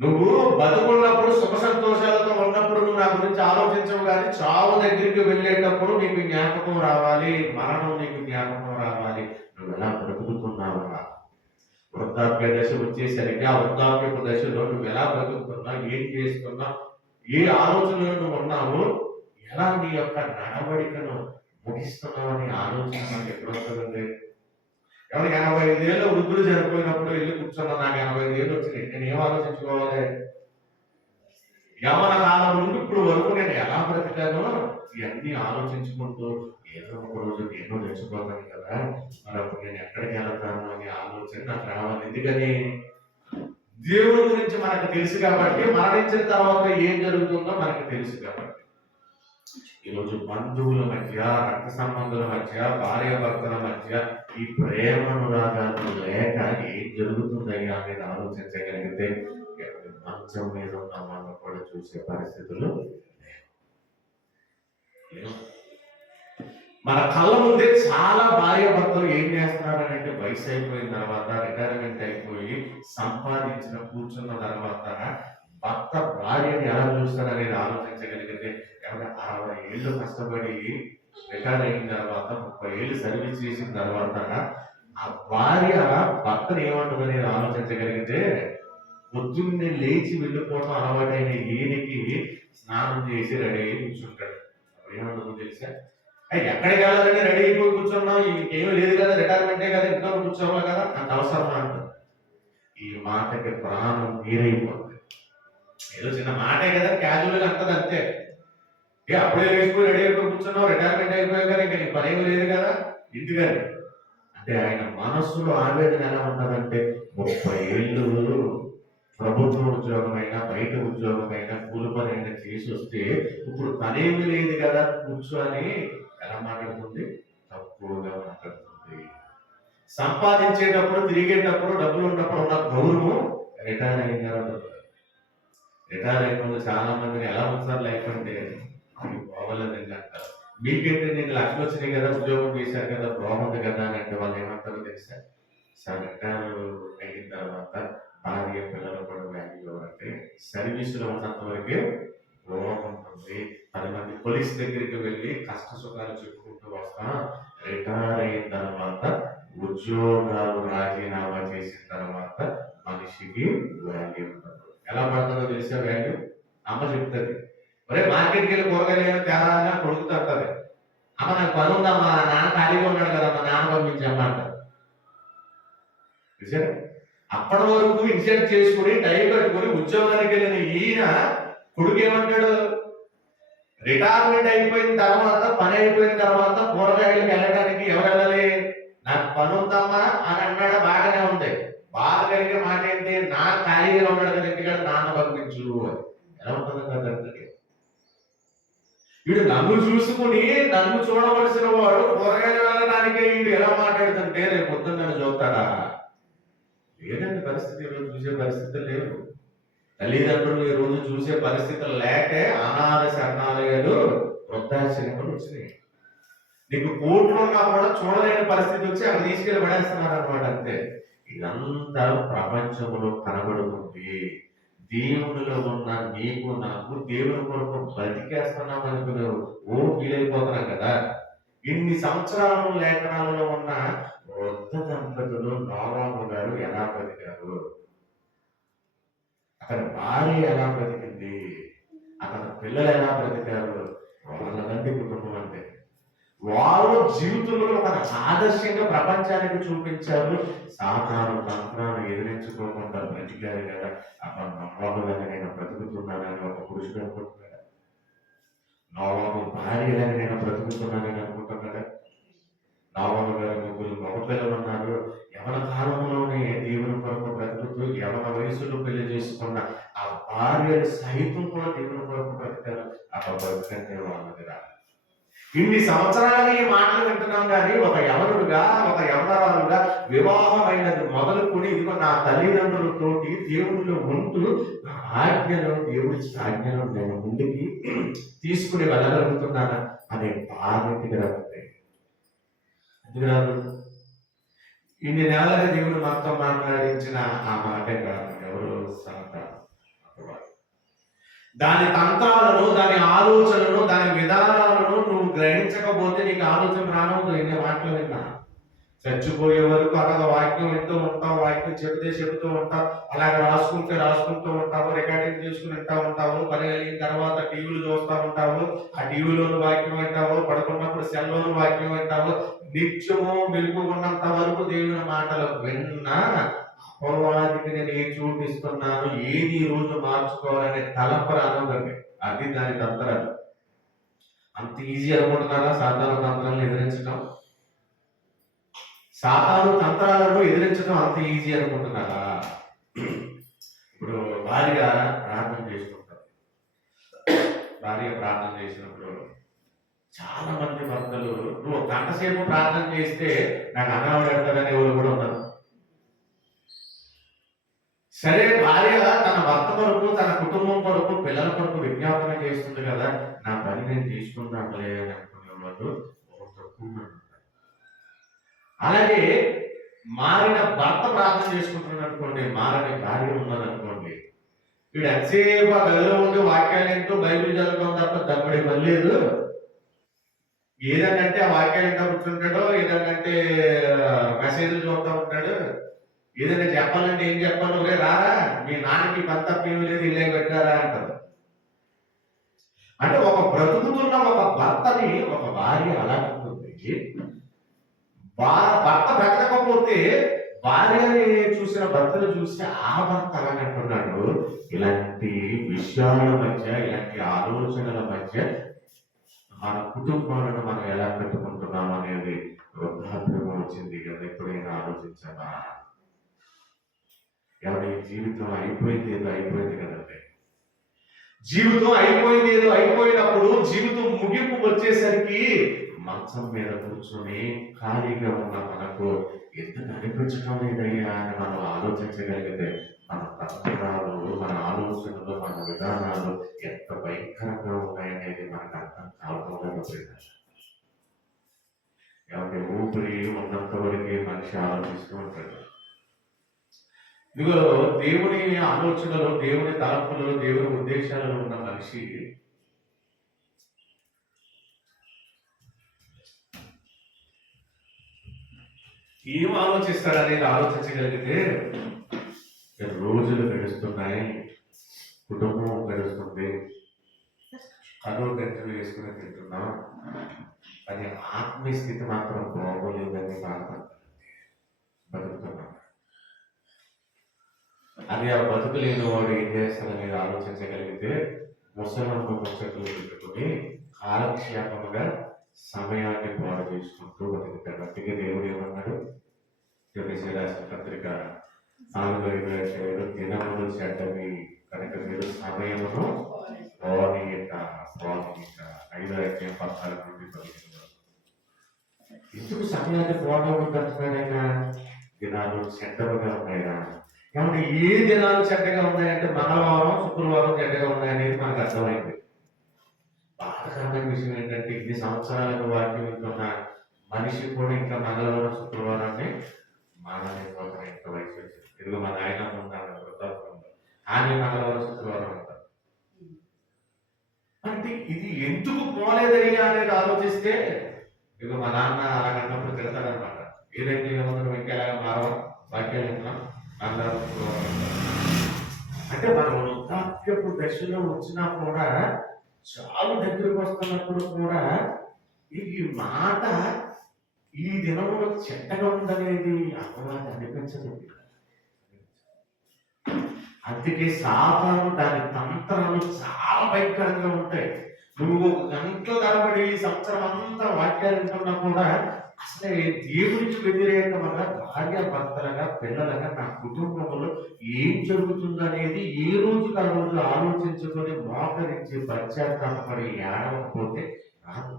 నువ్వు బతుకున్నప్పుడు సుఖ సంతోషాలతో ఉన్నప్పుడు నువ్వు నా గురించి ఆలోచించవు, కానీ చావు దగ్గరికి వెళ్ళేటప్పుడు నీకు జ్ఞాపకం రావాలి, మరణం నీకు జ్ఞాపకం రావాలి. నువ్వు ఎలా బ్రతుకుతున్నావురా? వృద్ధాప్య దశ వచ్చేసరికి ఆ వృద్ధాప్యపు దశలో నువ్వు ఎలా బ్రతుకుతున్నావు, ఏం చేస్తున్నావు, ఏ ఆలోచనలో నువ్వు ఉన్నావు, ఎలా నీ యొక్క నడవడికను ముగిస్తున్నావు అని ఆలోచన మనకి ఎప్పుడు వస్తుందండి? ఎవరికి 85 ఏళ్ళు వృద్ధులు చనిపోయినప్పుడు వెళ్ళి కూర్చున్నా, నాకు 85 ఏళ్ళు వచ్చినాయి, నేను ఏం ఆలోచించుకోవాలి? యవన కాలం నుండి ఇప్పుడు వరకు నేను ఎలా బ్రతికానో ఇవన్నీ ఆలోచించుకుంటూ ఏదో ఒక రోజు నేను చచ్చిపోతాను కదా, మరి అప్పుడు నేను ఎక్కడికి వెళ్తాను అనే ఆలోచన నాకు రావాలి. ఎందుకని? దేవుడి గురించి మనకు తెలుసు కాబట్టి, మరణించిన తర్వాత ఏం జరుగుతుందో మనకు తెలుసు కాబట్టి. ఈరోజు బంధువుల మధ్య, రక్త సంబంధుల మధ్య, భార్యాభర్తల మధ్య ఈ ప్రేమనురాగాలు లేక ఏం జరుగుతుందయ్యా అనేది ఆలోచించగలిగితే మంచం మీద ఉన్న వాళ్ళని కూడా చూసే పరిస్థితులు మన కళ్ళ ముందే చాలా భార్యాభర్తలు ఏం చేస్తున్నారంటే వయసు అయిపోయిన తర్వాత, రిటైర్మెంట్ అయిపోయి సంపాదించిన కూర్చున్న తర్వాత భర్త భార్యని ఎలా చూస్తారనేది ఆలోచించగలిగితే 60 ఏళ్ళు కష్టపడి రిటైర్ అయిన తర్వాత 30 ఏళ్ళు సర్వీస్ చేసిన తర్వాత ఆ భార్య భర్తను ఏమంటుంది అనేది ఆలోచించగలిగితే పొద్దున్నే లేచి వెళ్ళిపోవడం అలవాటైన ఈయనకి స్నానం చేసి రెడీ అయి కూర్చుంటాడు. ఏమంటుందో తెలుసా? ఎక్కడికి వెళ్ళాలని రెడీ అయిపోయి కూర్చున్నావు, ఇంకేమీ లేదు కదా, రిటైర్మెంటే కదా, ఇంట్లో కూర్చోవాలి కదా, అంత అవసరమా అంటారు. ఈ మాటకి ప్రాణం నీరైపోతుంది. ఏదో చిన్న మాటే కదా, క్యాజువల్గా అంటది అంతే. అప్పుడే వేసుకుని రెడీ అయిపోయి కూర్చున్నావు, రిటైర్మెంట్ అయిపోయావు కదా, ఇంకా నీ పనేమి లేదు కదా ఇంటికని అంటే ఆయన మనస్సులో ఆవేదన ఎలా ఉంటుందంటే 30 ఏళ్ళు ప్రభుత్వ ఉద్యోగమైనా బయట ఉద్యోగమైనా కూలి పని అయినా చేసి వస్తే ఇప్పుడు పనేమి లేదు కదా కూర్చొని ఎలా మాట్లాడుతుంది? తక్కువగా మాట్లాడుతుంది. సంపాదించేటప్పుడు, తిరిగేటప్పుడు, డబ్బులు ఉన్నప్పుడు ఉన్న గౌరవం రిటైర్ అయిన తర్వాత. రిటైర్ అయిన చాలా మందిని ఎలా ఉంచారు లైఫ్ అంటే బాగోలేదండి అంటారు. మీకేంటి, నేను లక్షలు వచ్చినాయి కదా, ఉద్యోగం చేశారు కదా, బాగుంది కదా అని అంటే వాళ్ళు ఏమంటారో తెలుసా? సార్ రిటైర్ అయిన తర్వాత భార్య పిల్లలు కూడా వాల్యూ అంటే సర్వీసులో ఉన్నంత వరకే బాగుంటుంది. 10 మంది పోలీస్ దగ్గరికి వెళ్ళి కష్ట సుఖాలు చెప్పుకుంటూ వస్తాం. రిటైర్ అయిన తర్వాత ఉద్యోగాలు రాజీనామా చేసిన తర్వాత మనిషికి వాల్యూ ఉంటుంది. ఎలా పడుతుందో తెలిసే వాల్యూ అమ్మ చెప్తుంది. ఒరే మార్కెట్కి వెళ్ళి కూరగాయలు తేడా కొడుకుతూ ఉంటుంది. అమ్మ నాకు పని ఉందా, మా నాన్న ఖాళీగా ఉన్నాడు కదా, మా నాన్న పంపించమ్మ అంటారు. చూసారా? అప్పటి వరకు ఇన్సెంట్ చేసుకుని టై కట్టుకుని ఉద్యోగానికి వెళ్ళిన ఈయన కొడుకు ఏమంటాడు? రిటైర్మెంట్ అయిపోయిన తర్వాత, పని అయిపోయిన తర్వాత కూరగాయలకు వెళ్ళడానికి ఎవరు వెళ్ళాలి? నాకు పని ఉందమ్మా అని అన్నాడు. బాగానే ఉంది. బాధ కలిగే మాట ఏంటి? నా ఖాళీగా ఉన్నాడు కదా ఇంటికాడ, నాన్న పంపించు. ఎలా ఉంటుందో కదండి. వీడు నన్ను చూసుకుని నన్ను చూడవలసిన వాడు కూరగాయలు వెళ్ళడానికే వీడు ఎలా మాట్లాడుతుంటే రేపు పొద్దున్న నన్ను చూస్తాడా? లేదండి పరిస్థితి. ఈరోజు చూసే పరిస్థితులు లేవు. తల్లిదండ్రులు ఈ రోజు చూసే పరిస్థితులు లేకే అనాథ శరణాలయాలు, వృద్ధాశ్రమాలు వచ్చినాయి. నీకు కోట్లు ఉన్నా కూడా చూడలేని పరిస్థితి వచ్చి అక్కడ తీసుకెళ్ళి పడేస్తున్నారు అనమాట. అంతే. ఇదంతా ప్రపంచంలో కనబడుతుంది. దేవునిలో ఉన్న నీకు నాకు దేవుని కొరకు బ్రతికేస్తున్నాం అనుకున్నారు. ఫీల్ అయిపోతున్నాం కదా. ఇన్ని సంవత్సరాలు లేఖనాలలో ఉన్న వృద్ధ దంపతులు నోవాహు గారు ఎలా బ్రతికారు, అతని భార్య ఎలా బ్రతికింది, అతని పిల్లలు ఎలా బ్రతికారు, వాళ్ళకంటే కుటుంబం అంటే వాళ్ళ జీవితంలో ఒక ఆదర్శంగా ప్రపంచానికి చూపించారు. సాతాను తంత్రాన్ని ఎదిరించుకోకుండా బ్రతికారు కదా. అతను నోవాహులాగా నేను బ్రతుకుతున్నానని ఒక పురుషుడు అనుకుంటున్నాడు. నోవాహు భార్యలాగా నేను బ్రతుకుతున్నానని అనుకుంటున్నాడు. నోవాహు గారు ముగ్గురు మగపిల్లలు ఉన్నారు. యవన కాలంలోనే దేవుని కొరకు బ్రతుకుతూ యవన వయసులో పెళ్లి చేసుకున్న ఆ భార్యలు సైతం కూడా దేవుని కొరకు బ్రతికారు. ఆ బ్రతుకంటే వాళ్ళది రా. ఇన్ని సంవత్సరాలు ఈ మాటలు వింటున్నాం కానీ ఒక యవనుడుగా, ఒక యవనరాలుగా వివాహమైనది మొదలుకొని ఇదిగో నా తల్లిదండ్రులతోటి దేవుళ్ళు ఉంటూ ఆజ్ఞను, దేవుడి ఆజ్ఞను నేను ముందుకి తీసుకుని వెళ్ళగలుగుతున్నాను అనే బాధ్యతగా ఉంది. ఎందుకు రాదు? ఇన్ని నెలలుగా దేవుడు మనతో మాట్లాడించిన ఆ మాటే కాదు. ఎవరు సంతానం దాని తంత్రాలను, దాని ఆలోచనలను, దాని విధానాలను నువ్వు గ్రహించకపోతే నీకు ఆలోచన రానవుతుంది. ఎన్ని మాటలు విన్నా చచ్చిపోయే వరకు అలాగ వాక్యం వింటూ ఉంటావు, వాక్యం చెబుతూ ఉంటావు, అలాగ రాసుకుంటూ ఉంటావు, రికార్డింగ్ చేసుకుని వింటూ ఉంటావు, పని కలిగిన తర్వాత టీవీలు చూస్తూ ఉంటావు, ఆ టీవీలోని వాక్యం వింటావు, పడుకున్నప్పుడు సెల్లోని వాక్యం వింటావు. నిత్యము మెలుగుకున్నంత వరకు దేవుని మాటలు విన్నా అపవాదికి నేను ఏం చూపిస్తున్నాను, ఏది ఈ రోజు మార్చుకోవాలనే తలంపు రానుందండి. అది దాని తంత్రాలు. అంత ఈజీ అనుకుంటున్నారా సాతాను తంత్రాలను ఎదిరించడం? సాతాను తంత్రాలను ఎదిరించడం అంత ఈజీ అనుకుంటున్నారా? ఇప్పుడు భార్య ప్రార్థన చేసుకుంటారు. భార్య ప్రార్థన చేసినప్పుడు చాలా మంది భర్తలు నువ్వు గంట సేపు ప్రార్థన చేస్తే నాకు అన్నం పెడతాడని ఎవరు కూడా ఉన్నారు. సరే, భార్య తన భర్త కొరకు, తన కుటుంబం కొరకు, పిల్లల కొరకు విజ్ఞాపన చేస్తుంది కదా, నా పని నేను తీసుకుంటానులే అని అనుకునే వాళ్ళు తక్కువ. అలాగే మారిన భర్త ప్రార్థన చేసుకుంటున్నాడు అనుకోండి, మారని భార్య ఉన్నదనుకోండి, వీడు ఎంతసేపు ఆ గదిలో ఉండి వాక్యాలు ఏంటో బైబిల్ చదవడం తప్ప తప్పడే పని లేదు. ఏదంటే ఆ వాక్యాలు ఏంటో కూర్చుంటాడో, ఏదంటే మెసేజ్లు చూస్తూ ఉంటాడు. ఏదైనా చెప్పాలంటే ఏం చెప్పాలి, ఒరే రారా మీ నాన్నకి పంత ఏమీ లేదు, ఇల్లే పెట్టారా అంటారు. అంటే ఒక బ్రతుకుతున్న ఒక భర్తని ఒక భార్య అలా ఉంటుంది. భర్త బ్రతకపోతే భార్యని చూసిన భర్తను చూసి ఆ భర్త అలాగంటున్నాడు. ఇలాంటి విషయాల మధ్య, ఇలాంటి ఆలోచనల మధ్య మన కుటుంబాలను మనం ఎలా పెట్టుకుంటున్నాం అనేది వృద్ధాప్యం వచ్చింది కదా. ఎప్పుడైనా ఆలోచించామా? ఎవరి జీవితం అయిపోయింది ఏదో అయిపోయింది కదండి. జీవితం అయిపోయింది ఏదో అయిపోయినప్పుడు జీవితం ముగింపు వచ్చేసరికి మంచం మీద కూర్చొని ఖాళీగా ఉన్న మనకు ఎందుకు అనిపించడం లేదయ్యా అని మనం ఆలోచించగలిగితే మన తత్వాలు, మన ఆలోచనలు, మన విధానాలు ఎంత భయంకరంగా ఉన్నాయనేది మనకు అర్థం కావడం లేదు. ఎవరి ఊపిరి ఉన్నంత వరకు మనిషి ఆలోచిస్తూ ఉంటాడు. ఇదిగో దేవుని ఆలోచనలో, దేవుని తలంపులలో, దేవుని ఉద్దేశాలలో ఉన్న మనిషి ఏం ఆలోచిస్తాడనేది ఆలోచించగలిగితే రోజులు గడుస్తున్నాయి, కుటుంబం గడుస్తుంది, కనులు గంటలు వేసుకుని తింటున్నాం, అది ఆత్మీయ స్థితి మాత్రం బాగోలేదని బతుకుతున్నాం. అది ఆ బతుకులేని వాడు ఏం చేస్తాడనేది ఆలోచించగలిగితే ముసలమ్మ ముచ్చట్లు పెట్టుకుని కాలక్షేపముగా సమయాన్ని పాడు చేసుకుంటూ బతుకుతాడు. అందుకే దేవుడు ఏమన్నాడు? రాసిన పత్రిక 4:25 దినములు చెడ్డవి కనుక మీరు సమయమును పోనీయక పోనీయక 5:14 నుండి 15 వరకు. ఎందుకు సమయాన్ని పోనవద్దంటున్నాడైనా? దినాలు చెడ్డగా ఉన్నాయా? ఏమంటే ఏ దినాలు చెడ్డగా ఉన్నాయంటే మంగళవారం శుక్రవారం చెడ్డగా ఉన్నాయనేది మనకు అర్థమైంది. బాధకరమైన విషయం ఏంటంటే ఇన్ని సంవత్సరాలకు వాక్యం వింటున్న మనిషి కూడా ఇంకా మంగళవారం శుక్రవారాన్ని మానలేకపోతున్న ఇంత వయసు వచ్చింది. ఇదిగో మా నాయన ఉంటాను వృద్ధాప్యంలో, ఆమె మంగళవారం శుక్రవారం అంటారు. అంటే ఇది ఎందుకు పోలేదయ్యా అనేది ఆలోచిస్తే ఇదిగో మా నాన్న అలాగన్నప్పుడు తిడతాడనమాట. ఏదైతే ఏమన్నా ఇంకా ఎలాగ మారవా వాక్యాలు వింటున్నాం మంగళవారం శుక్రవారం అంటారు. అంటే మనం వృద్ధాప్యపు దశలో వచ్చినా కూడా చాలు దగ్గరకు వస్తున్నప్పుడు కూడా ఈ మాట ఈ దినంలో చెడ్డగా ఉందనేది అపవాది అనిపించదు. అందుకే సాతాను దాని తంత్రాలు చాలా భయంకరంగా ఉంటాయి. నువ్వు గంటల తరబడి ఈ సంవత్సరం అంతా వాక్యాలు వింటున్నా కూడా అసలే దేవుడికి వ్యతిరేకముగా భార్య భర్తలుగా పిల్లలుగా నా కుటుంబంలో ఏం జరుగుతుందనేది ఏ రోజుకి ఆ రోజు ఆలోచించుకొని మోకరించి పశ్చాత్తాపడి ఏడవకపోతే రాదు.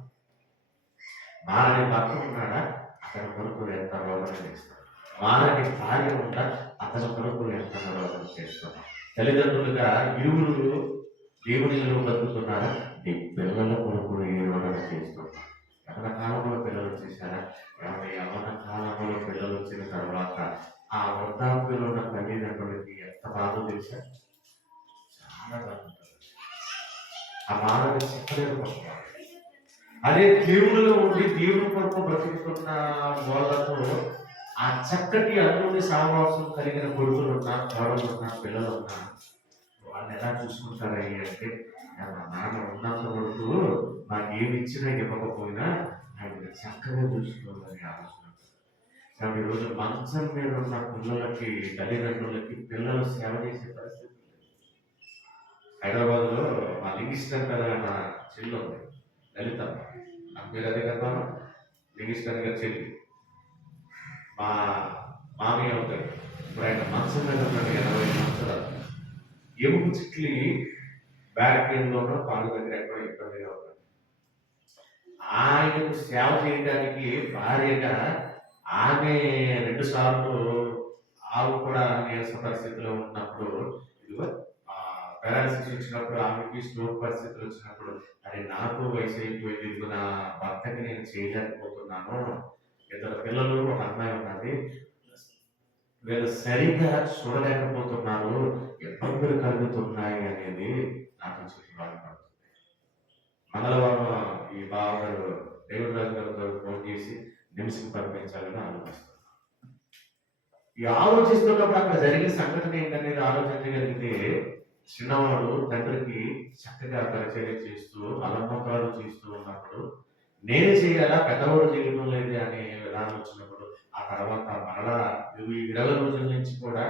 మారని భర్త ఉన్నాడా? అతని కొరకు ఎంత రోదన చేస్తాడు. మారని భార్య ఉందా? అతని కొరకు ఎంత రోదన చేస్తున్నాం. తల్లిదండ్రులుగా ఇరువురు దేవునిలో బతుకుతున్నారా? నీ పిల్లల కొరకు ఏ రోదన చేస్తున్నాం. యవన కాలంలో పిల్లలు వచ్చేసారా? యవన కాలంలో పిల్లలు వచ్చిన తర్వాత ఆ వృద్ధాప్యంలో ఉన్న తల్లిదండ్రులకి ఎంత బాధ తెలుసా? చాలా బాధ ఉంటుంది. ఆ బాధని చెప్పలేకపోతున్నారు. అదే దేవుడిలో ఉండి దేవుడి కొరకు బ్రతుకుతున్న వాళ్ళతో ఆ చక్కటి అన్నుని సావాసం కలిగిన కొడుకులున్నా కోడలున్నా పిల్లలున్నా వాళ్ళు ఎలా చూసుకుంటారయ్యి అంటే, మా నాన్న ఉన్నంత వరకు నాకు ఏమి ఇచ్చినా ఇవ్వకపోయినా ఆయన చక్కగా చూసుకోవాలని ఆలోచన. కాబట్టి ఈరోజు మంచం మీద ఉన్న పిల్లలకి తల్లిదండ్రులకి పిల్లలు సేవ చేసే పరిస్థితి. హైదరాబాద్లో మా లింగిస్టన్ కదా నా చెల్లి ఉంది, లలిత. నా పేరు అదే కదా, లింగిస్టన్ గారి చెల్లి. మా మామయ్య అవుతాడు. ఇప్పుడు ఆయన మంచం మీద ఉన్నాడు, 80 సంవత్సరాలు. ఎముక చిట్లి బ్యాక్ పెయిన్లోనో కాలు దగ్గర ఎక్కడో ఇబ్బందిగా ఉన్నాడు. ఆయనకు సేవ చేయడానికి భార్యగా ఆమె 2 సార్లు ఆవు కూడా నీరస పరిస్థితిలో ఉన్నప్పుడు, ఇదిగో పారాలసిస్ వచ్చినప్పుడు, ఆమెకి స్ట్రోక్ పరిస్థితులు వచ్చినప్పుడు, అది నాకు వయసు అయిపోయింది, ఇదిగో నా భర్తకి నేను చేయలేకపోతున్నాను, 2 పిల్లలు ఒక అమ్మాయి ఉన్నది, వీళ్ళు సరిగా చూడలేకపోతున్నారు, ఇబ్బందులు కలుగుతున్నాయి అనేది నాకు చెప్పి బాధపడుతుంది. మంగళవారం ఈ బావగారు దేవుడు రాజు గారితో ఫోన్ చేసి నిమిషం పంపించాలని ఆలోచిస్తున్నారు. ఈ ఆలోచిస్తున్నప్పుడు అక్కడ జరిగిన సంఘటన ఏంటనేది ఆలోచించగలిగితే, చిన్నవాడు తండ్రికి చక్కగా పరిచర్య చేస్తూ అలంకారాలు చేస్తూ ఉన్నప్పుడు నేను చేయాలా పెద్దవాడు చేయడం లేదు అనే విధానం వచ్చినప్పుడు, ఆ తర్వాత మరలా 20 రోజుల నుంచి కూడా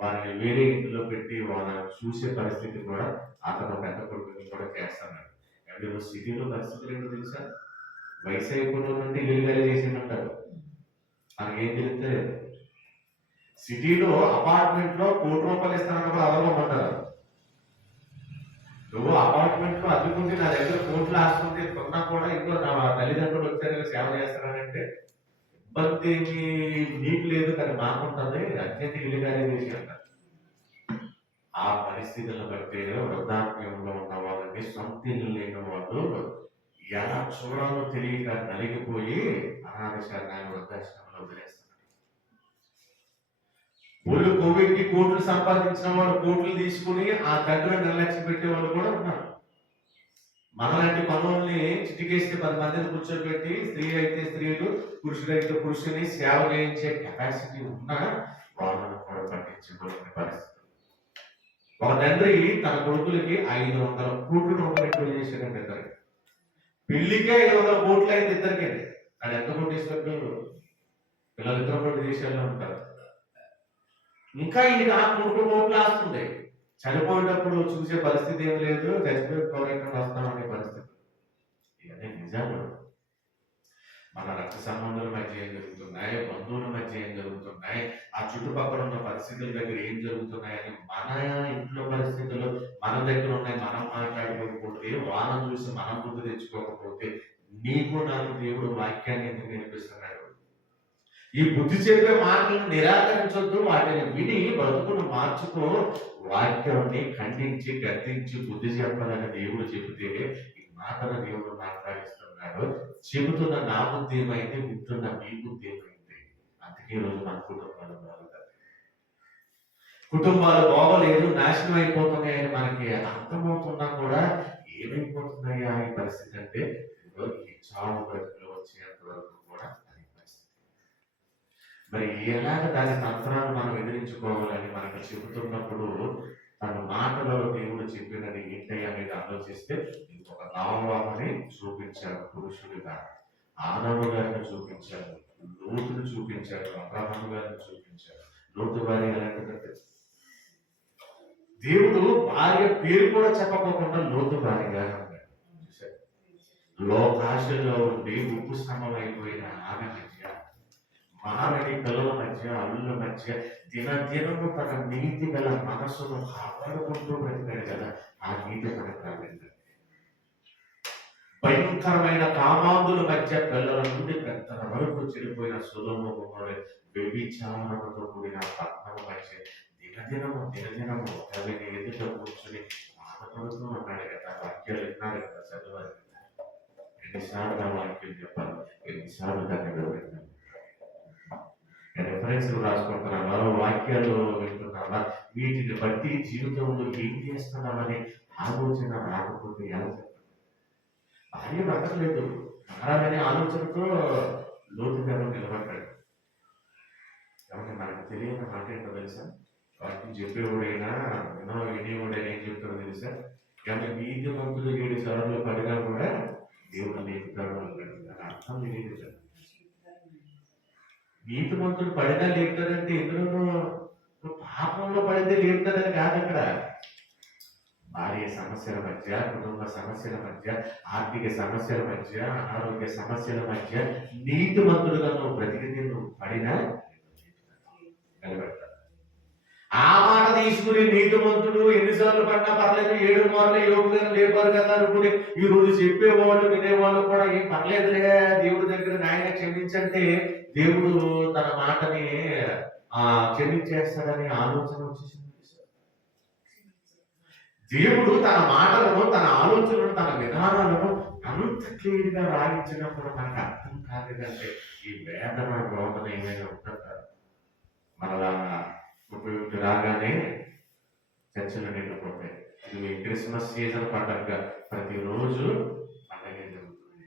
వారిని వేరే ఇంటిలో పెట్టి వాళ్ళని చూసే పరిస్థితి కూడా అతను పెద్ద కొడుకుని కూడా చేస్తున్నాడు. అంటే సిటీలో పరిస్థితులు ఏంటో తెలుసా? వయసు అయిపోయిన నుండి ఇల్లుగానే చేసిందంటారు. మనకేం తెలిస్తే సిటీలో అపార్ట్మెంట్ లో ₹1,00,00,000 ఇస్తానన్నప్పుడు అదలమంటారు. నువ్వు అపార్ట్మెంట్ లో అద్దుకుంటే నా దగ్గర కోట్లు ఆస్తుంది కొన్నా కూడా ఇంకో నా తల్లిదండ్రులు వచ్చారు సేవ చేస్తానంటే ఇబ్బంది నీకు లేదు, కానీ మాకుంటుంది, అత్యంత ఇల్లుగానే చేసి అంటారు. ఆ పరిస్థితులను బట్టి వృద్ధాప్యంలో ఉన్న వాళ్ళని, సొంత ఇల్లు లేని వాళ్ళు ఎలా చూడాలో తెలియక నలిగిపోయి అనాథ శరణాలు వృద్ధాశ్రమంలో వదిలేస్తున్నారు. ఒళ్ళు కోవిడ్కి కోట్లు సంపాదించిన వాడు కోట్లు తీసుకుని ఆ దగ్గర నిర్లక్ష్యం పెట్టేవాళ్ళు కూడా ఉన్నారు. మనలాంటి మనల్ని చిటికేస్తే 10 మందిని కూర్చోబెట్టి, స్త్రీ అయితే స్త్రీలు, పురుషుడైతే పురుషుని సేవ చేయించే కెపాసిటీ ఉన్నా వాళ్ళను కూడా పట్టించుకోవాలని పరిస్థితి. ఒక తండ్రి తన కొడుకులకి 500 కోట్ల రూపాయలు చేశాడండి. ఇద్దరికి పెళ్లికే 500 కోట్లు అయితే ఇద్దరికే. అది ఎంత కొట్టేసినట్టు పిల్లలు ఇద్దరు కూడా దేశాల్లో ఉంటారు. ఇంకా ఇది ఆ 3 కోట్లు ఆస్తుంది. చనిపోయేటప్పుడు చూసే పరిస్థితి ఏం లేదు, చచ్చిపోయి వస్తామనే పరిస్థితి. ఇవన్నీ నిజాలు. మన రక్త సంబంధుల మధ్య ఏం జరుగుతున్నాయి, బంధువుల మధ్య ఏం జరుగుతున్నాయి, ఆ చుట్టుపక్కల ఉన్న పరిస్థితుల దగ్గర ఏం జరుగుతున్నాయని మన ఇంట్లో పరిస్థితులు మన దగ్గర ఉన్నాయి, మనం మాట్లాడుకోకపోతే, వాళ్ళని చూసి మనం గుర్తు తెచ్చుకోకపోతే, నీకు నాకు దేవుడు వాక్యాన్ని ఎందుకు నేర్పిస్తున్నాడు? ఈ బుద్ధి చెప్పే మాటలను నిరాకరించొద్దు, వాటిని విని బ్రతుకును మార్చుకో. వాక్యాన్ని ఖండించి గద్దించి బుద్ధి చెప్పాలని దేవుడు చెబితే ఈ మాటలు దేవుడు మాట్లాడిస్తున్నాడు. చెబుతున్న నా బుద్ధి ఏమైంది, వింటున్న మీ బుద్ధి ఏమైంది? అందుకే ఈరోజు మన కుటుంబాలు బాగోలేదు, నాశనం అయిపోతున్నాయని మనకి అర్థమవుతున్నా కూడా ఏమైపోతున్నాయా ఈ పరిస్థితి అంటే, ఈ చావు బ్రతుకులు వచ్చేంత వరకు కూడా అది పరిస్థితి. మరి ఎలాగ దాని తంత్రాలు మనం ఎదిరించుకోవాలని మనకు చెబుతున్నప్పుడు తన మాటలో దేవుడు చెప్పినది ఏంటయ్యా అనేది ఆలోచిస్తే, ఒక నావామని చూపించాడు పురుషుడిగా, ఆదము గారిని చూపించాడు, లోతును చూపించాడు, అబ్రహాము గారిని చూపించాడు. లోతు భార్య ఎలాంటిదంటే, దేవుడు భార్య పేరు కూడా చెప్పకోకుండా లోతు భార్యగా ఉన్నాడు. లోకాశలో ఉండి ఉప్పు స్తంభం అయిపోయిన ఆమె మధ్య, మారని పిల్లల మధ్య, అల్లుల మధ్య దినదినము తన నీతి గల మనసును కాపాడుకుంటూ బ్రతికాడు కదా, ఆ నీతి మనకు రాలేదు. భయంకరమైన కామాంధుల మధ్య పిల్లల నుండి పెద్దల వరకు చెడిపోయిన సొదొమ గొమొర్రా వ్యభిచారముతో కూడిన పట్టణం మధ్య దినదినము అతని ఎదుట కూర్చుని బాధపడుతూ ఉన్నాడు కదా. వాక్యాలు విన్నారు కదా, చదవాలి కదా. ఎన్నిసార్లు ఆ వాక్యం చెప్పాలి, ఎన్నిసార్లు దాన్ని వివరించాలి. రిఫరెన్స్ రాసుకుంటున్నావా, వాక్యాలు వింటున్నావా, వీటిని బట్టి జీవితంలో ఏం చేస్తున్నామని ఆలోచన రాకపోతే ఎలా చెప్పాలి? భార్య బ్రతకలేదు మారాలనే ఆలోచనతో లోతు గారు నిలబడ్డాడు. కాబట్టి మనకు తెలియని మాట ఏంటో తెలుసా? వాటిని చెప్పేవాడైనా వినేవాడైనా ఏం చెప్తాడో తెలుసా? కానీ నీతి మంతులు 7 సార్లు పడినా కూడా దేవుడు లేపుతాడు అన్నాడు. అర్థం తెలియదు కదా. నీతి మంతుడు పడినా లేపుతాడంటే ఎందులో పాపంలో పడితే లేపుతాడని కాదు. అక్కడ భార్య సమస్యల మధ్య, కుటుంబ సమస్యల మధ్య, ఆర్థిక సమస్యల మధ్య, అనారోగ్య సమస్యల మధ్య నీతి మంతుడుగా నువ్వు బ్రతికితే నువ్వు పడినా నిలబెడతాడు. ఆ మాట తీసుకుని నీతిమంతుడు ఎన్నిసార్లు పడినా పర్లేదు, 7 మార్లు యోగుగా లేపారు కదా అనుకుని ఈ రోజు చెప్పేవాళ్ళు వినేవాళ్ళు కూడా ఏం పర్లేదులే, దేవుడి దగ్గర నాయన క్షమించంటే దేవుడు తన మాటని క్షమించేస్తాడని ఆలోచన వచ్చేసింది. దేవుడు తన మాటలను, తన ఆలోచనలను, తన విధానాలను అంత క్లియర్ గా రాయించినప్పుడు మనకు అర్థం కాలేదంటే ఈ వేదన రోదన ఏమైనా ఉంటుందా? మనలా ఉపయోగించి రాగానే చర్చలు నిండిపోతాయి. ఇది క్రిస్మస్ సీజన్ పండుగ ప్రతిరోజు పండుగ జరుగుతుంది.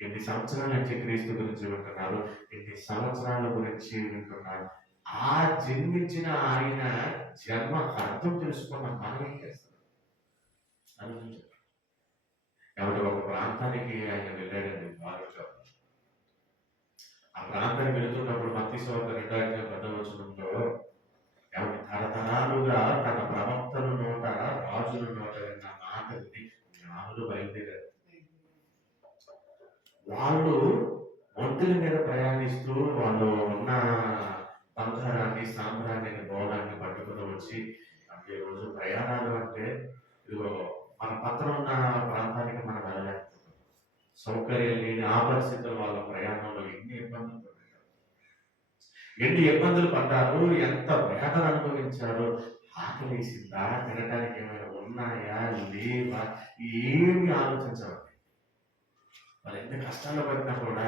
ఎన్ని సంవత్సరాల నుంచి క్రీస్తు గురించి వింటున్నారు, ఎన్ని సంవత్సరాల గురించి వింటున్నారు. ఆ జన్మించిన ఆయన జన్మ అర్థం తెలుసుకున్న మనం ఏం చేస్తాం ఆలోచించారు. కాబట్టి ఒక ప్రాంతానికి ఆయన వెళ్ళాడండి బాగా. ఆ ప్రాంతానికి వెళుతున్నప్పుడు మత్తయి సువార్త 2:10 కాబట్టి తరతరాలుగా తన ప్రవక్తల నోట, రాజుల నోట విన్న మాటని జ్ఞానులు బయలుదేరారు. వాళ్ళు ఒంటెల మీద ప్రయాణిస్తూ వాళ్ళు ఉన్న బంగారాన్ని, సాంబ్రాన్ని, గోళాన్ని పట్టుకుని వచ్చి, అంటే రోజు ప్రయాణాలు అంటే ఇదిగో మన పక్కన ఉన్న ప్రాంతానికి మనం వెళ్ళలేకపోతున్నాం. సౌకర్యం లేని ఆ పరిస్థితుల్లో వాళ్ళ ప్రయాణంలో ఎన్ని ఇబ్బందులు పడ్డారు, ఎంత వేదన అనుభవించారు. ఆకలేసిందా, తినడానికి ఏమైనా ఉన్నాయా లేవా ఏమి ఆలోచించవండి. వాళ్ళు ఎన్ని కష్టాలు పడినా కూడా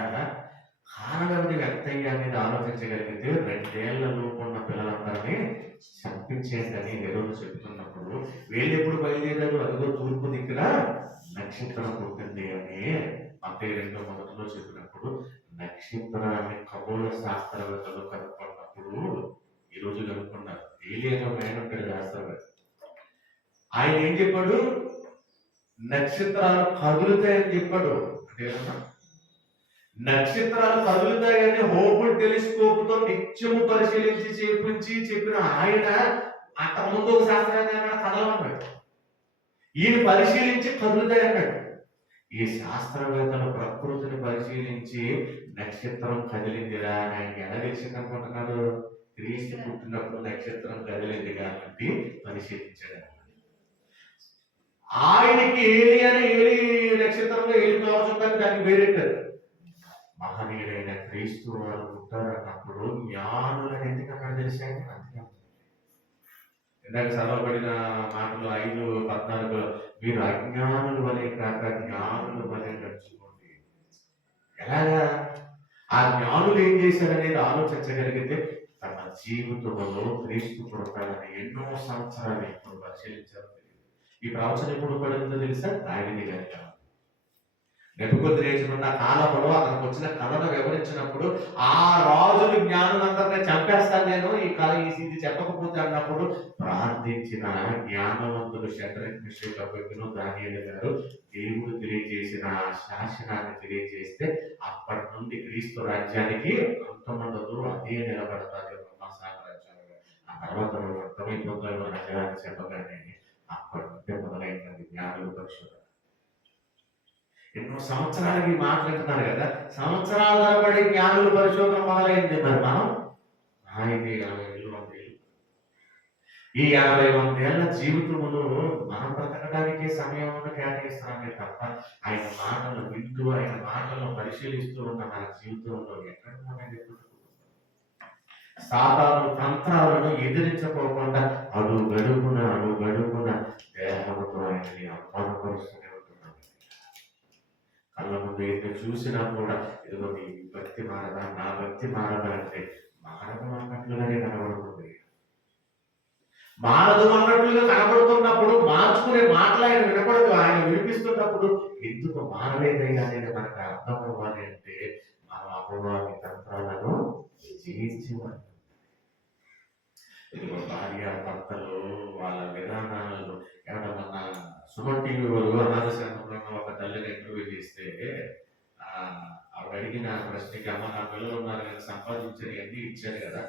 కారణం వ్యక్తయ్య అనేది ఆలోచించగలిగితే 2 ఏళ్ల లోపు ఉన్న పిల్లలందరినీ చంపించేదని ఎరువులు చెప్తున్నప్పుడు వీళ్ళు ఎప్పుడు బయలుదేరారు? అదిగో తూర్పు దిక్కున నక్షత్రం పుట్టింది అని మత్తయి 2:1 చెప్పినప్పుడు నక్షత్రాన్ని ఖగోళ శాస్త్రవేత్తలు కనుక్కున్నప్పుడు ఈరోజు కనుక్కున్నారు. ఏలియా మేనక్కడ శాస్త్రవేత్త ఆయన ఏం చెప్పాడు? నక్షత్రాలు కదులుతాయని చెప్పాడు. అంతేనా? నక్షత్రాలు కదులుతాయని హోబుల్ టెలిస్కోప్ తో నిత్యము పరిశీలించి చెప్పిన ఆయన అంతకుముందు ఒక శాస్త్రవేత్త కదలమన్నాడు. ఈయన పరిశీలించి కదులుతాయి అన్నాడు. ఈ శాస్త్రవేత్తలు ప్రకృతిని పరిశీలించి నక్షత్రం కదిలిందిరా అని ఆయనకి ఎలా తెలిసింది అనుకుంటున్నాడు? క్రీస్తు పుట్టినప్పుడు నక్షత్రం కదిలింది కాబట్టి పరిశీలించాడు. ఆయనకి ఏలి అని ఏలి నక్షత్రంలో ఏలి కావచ్చు కానీ దానికి వేరెట్టారు. మహనీయుడైన క్రీస్తు వారు పుట్టారన్నప్పుడు జ్ఞానులని ఎందుకు అక్కడ తెలిసాయి? అందుకే ఇందాక చదవబడిన మాటలు 5:14 మీరు అజ్ఞానుల వలె కాక జ్ఞానుల వలె నడుచుకోండి. ఎలాగా? ఆ జ్ఞానులు ఏం చేశారనేది ఆలోచించగలిగితే తన జీవితంలో క్రీస్తు పుడతాడని ఎన్నో సంవత్సరాలు ఇప్పుడు పరిశీలించారు. ఈ ప్రవచనం ఎప్పుడు పడిందో తెలుసా? దావీదు గారి కాలం. నెబుకద్నెజరు కాలంలో అతనికి వచ్చిన కళను వివరించినప్పుడు ఆ రాజుని జ్ఞానులందరినీ చంపేస్తాను నేను ఈ కళ ఇది చెప్పకపోతే అన్నప్పుడు ప్రార్థించిన జ్ఞానవంతులు షడ్రక్ మిషక్ అబేద్నెగో దానియేలు గారు దేవుడు తెలియజేసిన శాసనాన్ని తెలియజేస్తే అప్పటి నుండి క్రీస్తు రాజ్యానికి అంతమండదు, అదే నిలబడతాది సామ్రాజ్యాలుగా. ఆ తర్వాత అర్థమైపోతాడు రాజ్యాన్ని చెప్పగానే అప్పటి నుండి మొదలైనది జ్ఞానుల పరిశోధన. ఎన్నో సంవత్సరాలకి మాట్లాడుతున్నారు కదా, సంవత్సరాల తరబడి జ్ఞానుల పరిశోధన మొదలైంది. మరి మనం 50 ఏళ్ళు ఈ 50 జీవితంలో మనం బ్రతకడానికి సమయం కేటాయిస్తున్నామే తప్ప ఆయన మాటలు వింటూ ఆయన మాటలను పరిశీలిస్తూ ఉన్న మన జీవితంలో ఎక్కడ సాధారణ తంత్రాలను ఎదిరించకోకుండా అడుగడుగున దేహంతో ఆయనని అవమానపరుస్తూనే ఉంటున్నాం. కళ్ళ ముందు ఏదో చూసినా కూడా ఇదిగో నీ భక్తి మారదా, నా భక్తి మారదా అంటే మారదు అన్నట్లుగానే కనబడుతుంది. మారదు అన్నట్లుగా కనబడుతున్నప్పుడు మార్చుకునే మాటలు ఆయన వినపడదు. ఆయన వినిపిస్తున్నప్పుడు ఎందుకు మారలేదయ్యా అనేది మనకు అర్థం అవ్వాలి అంటే మనం అపవాది తంత్రాలను జయించేవాళ్ళు. ఇదిగో భార్య భర్తలు వాళ్ళ విధానాలు ఏమన్నా సుమన్ టీవీ వాళ్ళు అనాథశాలలో ఒక తల్లిని ఇంటర్వ్యూ చేస్తే ఆవిడ అడిగిన ప్రశ్నకి అమ్మ నా పిల్లలు ఉన్నారు కదా, సంపాదించారు అన్నీ ఇచ్చారు కదా,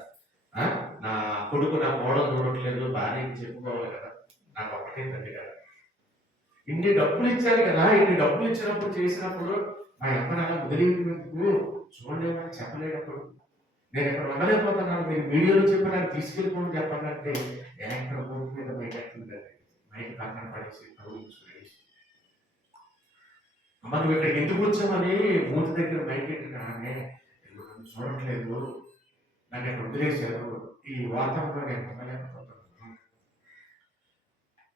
నా కొడుకు నా మోడల్ చూడట్లేదు, భార్యకి చెప్పుకోవాలి కదా, నాకు ఒకటే తల్లి కదా, ఇన్ని డబ్బులు ఇచ్చారు కదా, ఇన్ని డబ్బులు ఇచ్చినప్పుడు చేసినప్పుడు మా అమ్మ నాన్న వదిలేందుకు చూడలేమని చెప్పలేనప్పుడు నేను ఇక్కడ ఉండలేకపోతున్నాను, మీరు వీడియోలో చెప్పడానికి తీసుకెళ్ళిపోండి చెప్పాలంటే యాంకర్ బోర్డు మీద మైకెట్టుందండి, మైక్ పక్కన పడేసి ప్రవహించుకునేసి అమ్మ నువ్వు ఇక్కడికి ఎందుకు వచ్చామని మూతి దగ్గర మైకెట్టినానే చూడట్లేదు, నన్ను ఇక్కడ వదిలేశారు, ఈ వాతావరణంలో నేను ఉండలేకపోతున్నాను,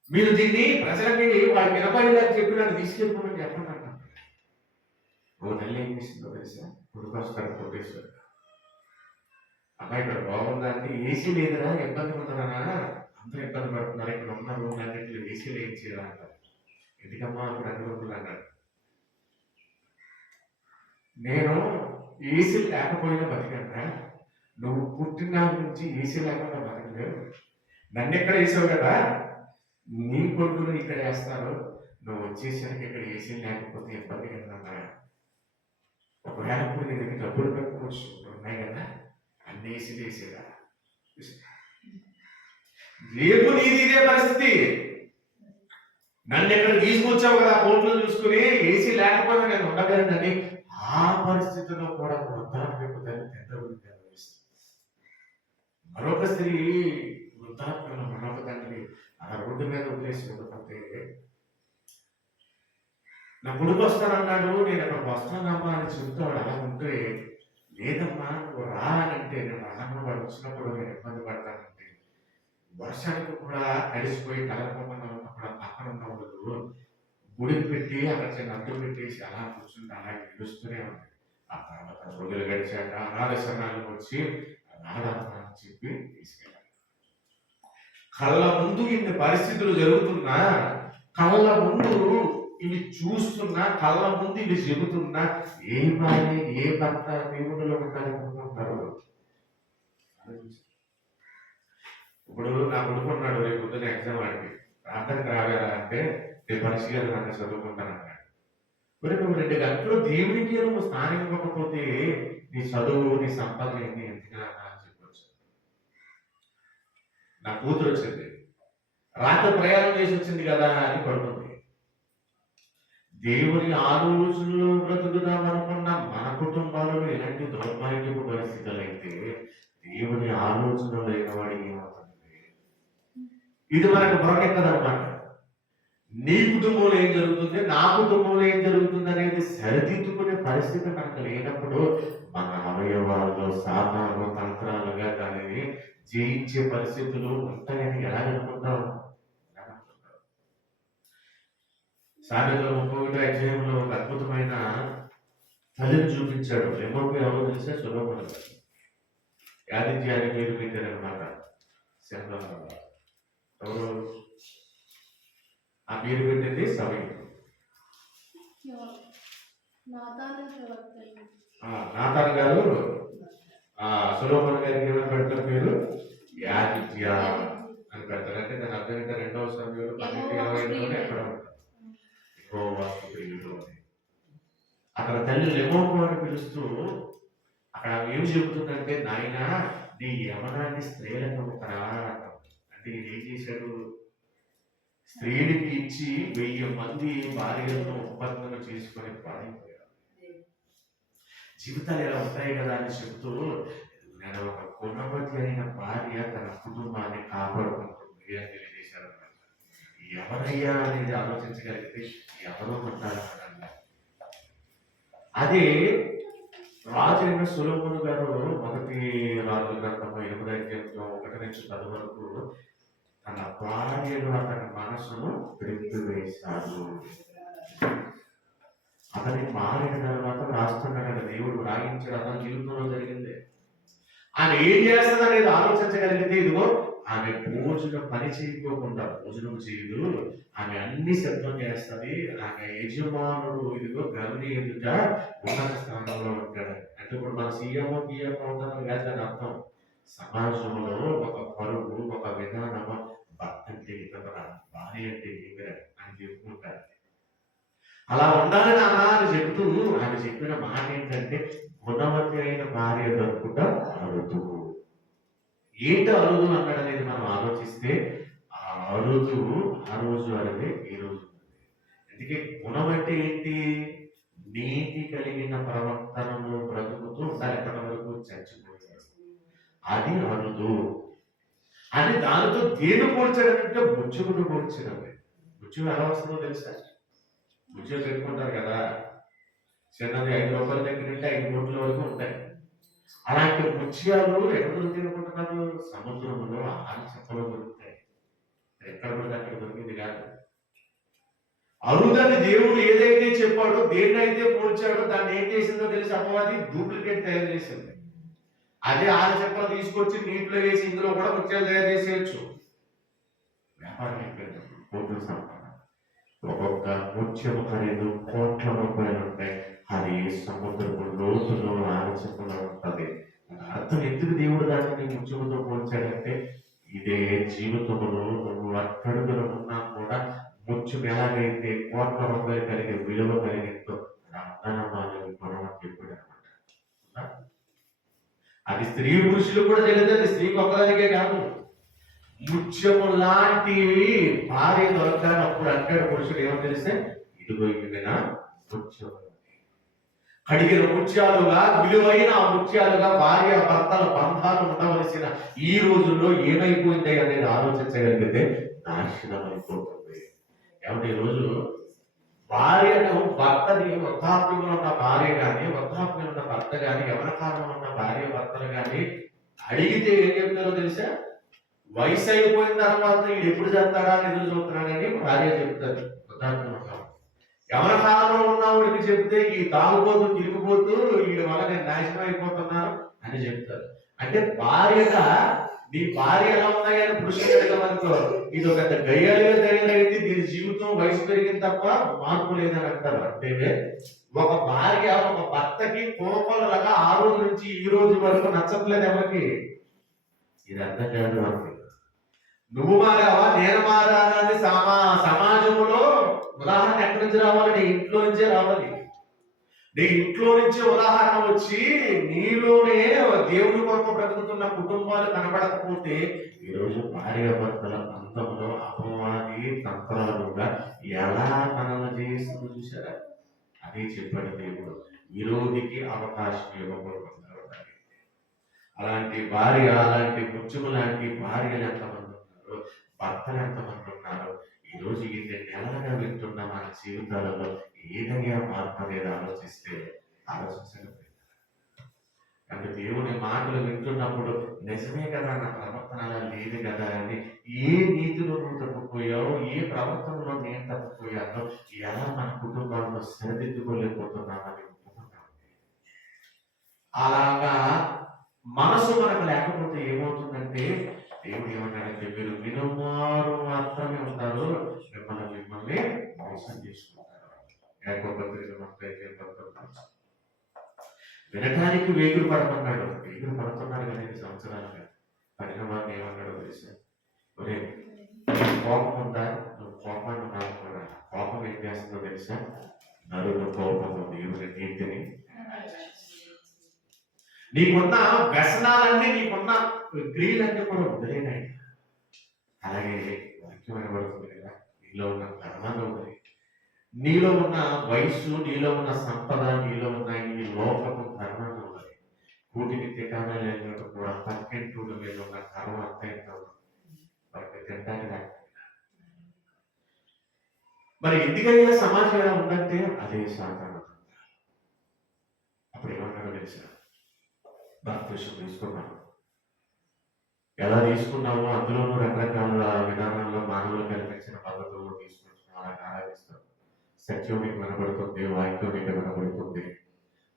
మీరు దీన్ని ప్రజలకి వాళ్ళకి వినపడేలాగా చెప్పి నన్ను తీసుకెళ్ళిపోమని చెప్పండి అన్న. ఓ నెల ఏం చేసిందో తెలుసా? గుడికొస్తారు కోటేశ్వరు, అమ్మాయి ఇక్కడ బాగుందంటే ఏసీ లేదురా, ఇబ్బంది ఉంటుందనా, అందరూ ఇబ్బంది పడుతున్నారు, ఇక్కడ ఉన్న రూమ్ అన్నింటిలో ఏసీ లేచిరా అంటారు. ఎందుకమ్మా అప్పుడు అన్ని రోజులు అన్నాడు, నేను ఏసీ లేకపోయినా బతికన్నా, నువ్వు పుట్టిన నుంచి ఏసీ లేకుండా బతకలేవు, నన్ను ఎక్కడ వేసావు కదా, నీ కొడుకును ఇక్కడ వేస్తారు, నువ్వు వచ్చేసరికి ఇక్కడ ఏసీ లేకపోతే ఇబ్బంది కదా, ఒకవేళ ఇప్పుడు నీ దగ్గర డబ్బులు పెట్టుకోవచ్చు ఉన్నాయి కదా, అన్ని ఏసీలు వేసేదా, రేపు నీది ఇదే పరిస్థితి, నన్ను ఎక్కడ తీసుకొచ్చావు కదా కోర్టులో చూసుకుని ఏసీ లేకపోతే నేను ఉండగలనని ఆ పరిస్థితిలో కూడా వృద్ధాప్యపు తల్లి ఎంత అనుభవిస్తుంది. మరొక స్త్రీ వృద్ధాప్యంలో మరొక తండ్రి ఆ రోడ్డు మీద వదిలేసి ఉండకపోతే నా కొడుకు వస్తానన్నాడు, నేను అక్కడికి వస్తానమ్మా అని చెబుతాడు. అలా ఉంటే లేదమ్మా నువ్వు రా అంటే నేను రాను, వాడు వచ్చినప్పుడు నేను ఇబ్బంది పడతానంటే వర్షానికి కూడా తడిసిపోయి కలగకుండా ఉన్నప్పుడు పక్కన ఉన్న వాళ్ళు గుడికి పెట్టి అక్కడ చిన్న అడ్డు పెట్టేసి అలా కూర్చుంటే అలా ఏడుస్తూనే ఉంది. ఆ తర్వాత రోజులు గడిచాక అనాథశరణాలకు వచ్చి అనాథాత్మ అని చెప్పి తీసుకెళ్ళాలి. కళ్ళ ముందు ఇన్ని పరిస్థితులు జరుగుతున్నా, కళ్ళ ముందు ఇవి చూస్తున్నా, కళ్ళ ముందు ఇవి చెబుతున్నా ఏ భార్య ఏ భర్త దేవుడిలో ఉంటారనుకుంటున్నారు? ఇప్పుడు నా కొడుకున్నాడు, రేపు పొద్దున ఎగ్జామ్ ఆడికి ప్రార్థనకు రావాలా అంటే రేపు పరిశీలన నన్ను చదువుకుంటానన్నాడు. మరి నువ్వు 2 గంటలు దేవునికి నువ్వు స్నానం ఇవ్వకపోతే నీ చదువు నీ సంపాదన ఏంటి ఎందుకురా అని చెప్పొచ్చు. నా కూతురు వచ్చింది, రాత్రి ప్రయాణం చేసి వచ్చింది కదా అని పడుతుంది. దేవుని ఆలోచనలు బ్రతుకుదాం అనుకున్న మన కుటుంబాలలో ఎలాంటి దౌర్భాగ్యపు పరిస్థితులు అయితే దేవుని ఆలోచన లేని వాడికి ఏమవుతుంది? ఇది మనకు బుర్రకెక్కదనమాట. నీ కుటుంబంలో ఏం జరుగుతుంది, నా కుటుంబంలో ఏం జరుగుతుంది అనేది సరిదిద్దుకునే పరిస్థితి మనకు లేనప్పుడు మన అవయవాల్లో సాధనాలు తంత్రాలుగా దానిని జయించే పరిస్థితులు ఉంటాయని ఎలా అనుకుంటాం? సామెతల 31వ అధ్యాయంలో ఒక అద్భుతమైన తల్లిని చూపించాడు. లెమోకు ఎవరు తెలిసే సొలొమోను గారు. యాదిత్య అని పేరు పెట్టారనమాట. ఎవరు ఆ పేరు పెట్టింది? సమయం. నాతాన్ గారు సొలొమోను గారికి ఏమైనా పెడతారు పేరు? యాదిత్య అని పెడతారు. అంటే దాని అర్థం ఏంటంటే 2వ సమయంలో 12:28 ఎక్కడ ఉంటారు. అక్కడ తల్లి లెమోకు అని పిలుస్తూ అక్కడ ఏం చెబుతుందంటే, నాయన నీ యవనాన్ని స్త్రీలకు ఒకరా అంటే ఈయన ఏం చేశాడు? స్త్రీనికి ఇచ్చి 1000 మంది భార్యలను ఒప్పందం చేసుకొని పాడైపోయాడు. జీవితాలు ఎలా ఉంటాయి కదా అని చెప్తూ, నేను ఒక గుణవతి అయిన భార్య తన కుటుంబాన్ని కాపాడుకుంటుంది అని తెలియజేశారు. ఎవరయ్యా అనేది ఆలోచించగలిగితే ఎవరో ఉంటారన్నమాట. అదే రాజు అయిన సొలొమోను గారు 1 రాజుల గ్రంథం 8వ అధ్యాయంలో 1-10 వరకు తన భార్యను అతని మనసును ప్రింపివేశాడు. అతని మారిన తర్వాత రాస్తున్నాడు దేవుడు రాయించడం అతని జీవితంలో జరిగింది. ఆమె ఏం చేస్తుంది అనేది ఆలోచించగలిగితే, ఇదిగో ఆమె భోజనం పని చేయకోకుండా భోజనం చేయదు, ఆమె అన్ని సిద్ధం చేస్తుంది, ఆమె యజమానుడు ఇదిగో గమని ఎదుట ఉన్నత స్థానంలో ఉంటాడు. అంటే ఇప్పుడు మన సీఎం పిఎం అవుతామని కాదు దాని అర్థం. సమాజంలో ఒక పరుగు, ఒక విధానం, భర్త అంటే ఇతర, భార్య అంటే ఇతర అని చెప్పుకుంటారు. అలా ఉండాలని నాన్న అని చెప్తూ ఆమె చెప్పిన మాట ఏంటంటే, గుణవతి అయిన భార్య దొరుకుట అరుదు. ఏంటి అరుదు అన్నాడు అనేది మనం ఆలోచిస్తే, ఆ అరుదు ఆ రోజు అరిదే ఈ రోజు. అందుకే గుణం అంటే ఏంటి? నీతి కలిగిన ప్రవర్తనను బ్రతుకుతూ ఉండాలి. ఎక్కడ వరకు చచ్చిపోతారు. అది అరుదు. అని దానితో దేని పోల్చడంటే ముచ్చుకుడు పోల్చడం. ముచ్చుకు ఎలా వస్తుందో తెలుసా? ముచ్చులు పెట్టుకుంటారు కదా, చిన్నది 5 రూపాయల దగ్గర నుండి 5 కోట్ల వరకు ఉంటాయి. అలాంటి ముత్యాలు ఎక్కడ దొరుకుతాయి అనుకుంటున్నారు? సముద్రంలో ఆహార చెప్పలో దొరుకుతాయి. ఎక్కడ పడితే అక్కడ దొరికింది కాదు. అరుదని దేవుడు ఏదైతే చెప్పాడో, దేన్నైతే పోల్చాడో దాన్ని ఏం చేసిందో తెలిసి అపవాది డూప్లికేట్ తయారు చేసింది. అదే ఆహార చెప్పలు తీసుకొచ్చి నీటిలో వేసి ఇందులో కూడా ముత్యాలు తయారు చేసేయచ్చు. వ్యాపారం అయిపోయింది. కోట్లు సంపాదన. ఒక్కొక్క ముత్యము ఖరీదు కోట్ల రూపాయలు ఉంటాయి. అది సముద్రపు లోతులో ఆలోచనలో ఉంటుంది. అర్థం ఎందుకు దేవుడు దాన్ని ముత్యముతో పోల్చాడంటే, ఇదే జీవితంలో నువ్వు అట్టడుగులో ఉన్నా కూడా ముత్యం ఎలాగైతే కోట్ల రూపాయలు కలిగే విలువ కలిగిందో అర్థనమాలని గుణం అని చెప్పాడు అనమాట. అది స్త్రీ పురుషులు కూడా తెలియదు. అది స్త్రీకి ఒక్కదానికే కాదు. ముత్యము లాంటి భార్య దొరకనప్పుడు అంటాడు పురుషుడు, ఏమో తెలిస్తే, ఇదిగో ఇవిన ముత్యము. కడిగిన ముత్యాలుగా, విలువైన ముత్యాలుగా భార్య భర్తల బంధాలు ఉండవలసిన ఈ రోజుల్లో ఏమైపోయింది అనేది ఆలోచించగలిగితే నాశనం అయిపోతుంది. ఏమంటే ఈరోజు భార్యను, భర్తని, వృద్ధాప్యంలో ఉన్న భార్య కానీ, వృద్ధాప్యంలో ఉన్న భర్త కానీ, యవన కాలంలో ఉన్న భార్య భర్తలు కానీ అడిగితే ఏం చెప్తారో తెలుసా? వయసు అయిపోయిన తర్వాత వీడు ఎప్పుడు చేస్తాడా అని ఎదురు చూస్తున్నాడని భార్య చెప్తారు. వృద్ధాప్యంలో యవన కాలంలో ఉన్నవాడికి చెప్తే, ఈ తాగుబోతూ తిరిగిపోతూ వీడి వల్ల నేను నాశనం అయిపోతున్నాను అని చెప్తారు. అంటే భార్యగా నీ భార్య ఎలా ఉన్నాయని పురుషుడు అడగమనుకో, ఇది ఒక గయ్యాలుగా తయారైంది, దీని జీవితం వయసు పెరిగింది తప్ప మార్పు లేదని అంటారు. అంటే ఒక భార్య ఒక భర్తకి కోపలగా ఆ రోజు నుంచి ఈ రోజు వరకు నచ్చట్లేదు ఎవరికి. ఇది అర్థం కాదు మనకి. నువ్వు మారావా, నేను మారానా అని సమాజంలో ఉదాహరణ ఎక్కడి నుంచి రావాలి? నీ ఇంట్లో నుంచే రావాలి. నీ ఇంట్లో నుంచే ఉదాహరణ వచ్చి నీలోనే దేవుడి కొరకు బ్రతుకుతున్న కుటుంబాలు కనబడకపోతే ఈరోజు భార్య భర్తల బంధంలో అపవాది తంత్రాలుగా ఎలా మనల్ని చేస్తుందో చూసారా? అదే చెప్పాడు దేవుడు, విరోధికి అవకాశం ఇవ్వకూడదు. అలాంటి భార్య, అలాంటి ముత్యము లాంటి భార్యలు ఎంతమంది ఉన్నారు, భర్తలు ఎంతమంది ఉన్నారు? ఈరోజు ఇన్ని నెలలుగా వింటున్న మన జీవితాలలో ఏదైనా మార్పు అనేది ఆలోచించండి. అంటే దేవుని మాటలు వింటున్నప్పుడు నిజమే కదా, నా ప్రవర్తన అలా లేదు కదా అని ఏ నీతిలో నువ్వు తప్పిపోయావు, ఏ ప్రవర్తనలో నేను తప్పిపోయానో, ఎలా మన కుటుంబాల్లో సరిదిద్దుకోలేకపోతున్నామని ఒప్పుకున్నాం. అలాగా మనసు మనకు లేకపోతే ఏమవుతుందంటే, దేవుడు ఏమంటాడంటే, మీరు వినువారు మాత్రమే ఉంటారు, మిమ్మల్ని మోసం చేసుకుంటారు. యాకోబు వినటానికి వేగులు పడమన్నాడు. వేగులు పడుతున్నారు కదా 5 సంవత్సరాలుగా. పడిన వాడిని ఏమన్నాడో తెలుసా? ఒరే, కోపం ఉందా? నువ్వు కోపాన్ని మాట్లాడా. కోపం ఏం చేస్తుందో తెలుసా? నరుడు కోపము దేవుని నీతిని, నీకున్న వ్యసనాలన్నీ, నీకున్న క్రియలన్నీ కూడా వదిలేనాయి. అలాగే వాక్యమైన పడుతుంది కదా, నీలో ఉన్న ధర్మాలు వదిలే, నీలో ఉన్న వయస్సు, నీలో ఉన్న సంపద, నీలో ఉన్న ఈ లోకము ధర్మాన్ని వదిలే. కూటికి తిటానాలు వెళ్ళినట్టు కూడా పక్కింటూళ్ళ మీద ఉన్న కర్మ అంతా ఎంత వారికి తింటానికి లేకపోయినా. మరి ఎందుకైనా సమాజం ఎలా ఉందంటే అదే సాధారణ. అప్పుడు ఏమన్నాడో తెలుసా? బాప్తిసం తీసుకున్నాను. ఎలా తీసుకున్నామో అందులోనూ రకరకాల విధానాల్లో మానవులు కల్పించిన పద్ధతుల్లో తీసుకుంటున్నాం. అలా ఆరాధిస్తాం. సత్యం మీకు వినబడుతుంది, వాక్యం మీకు వినబడుతుంది,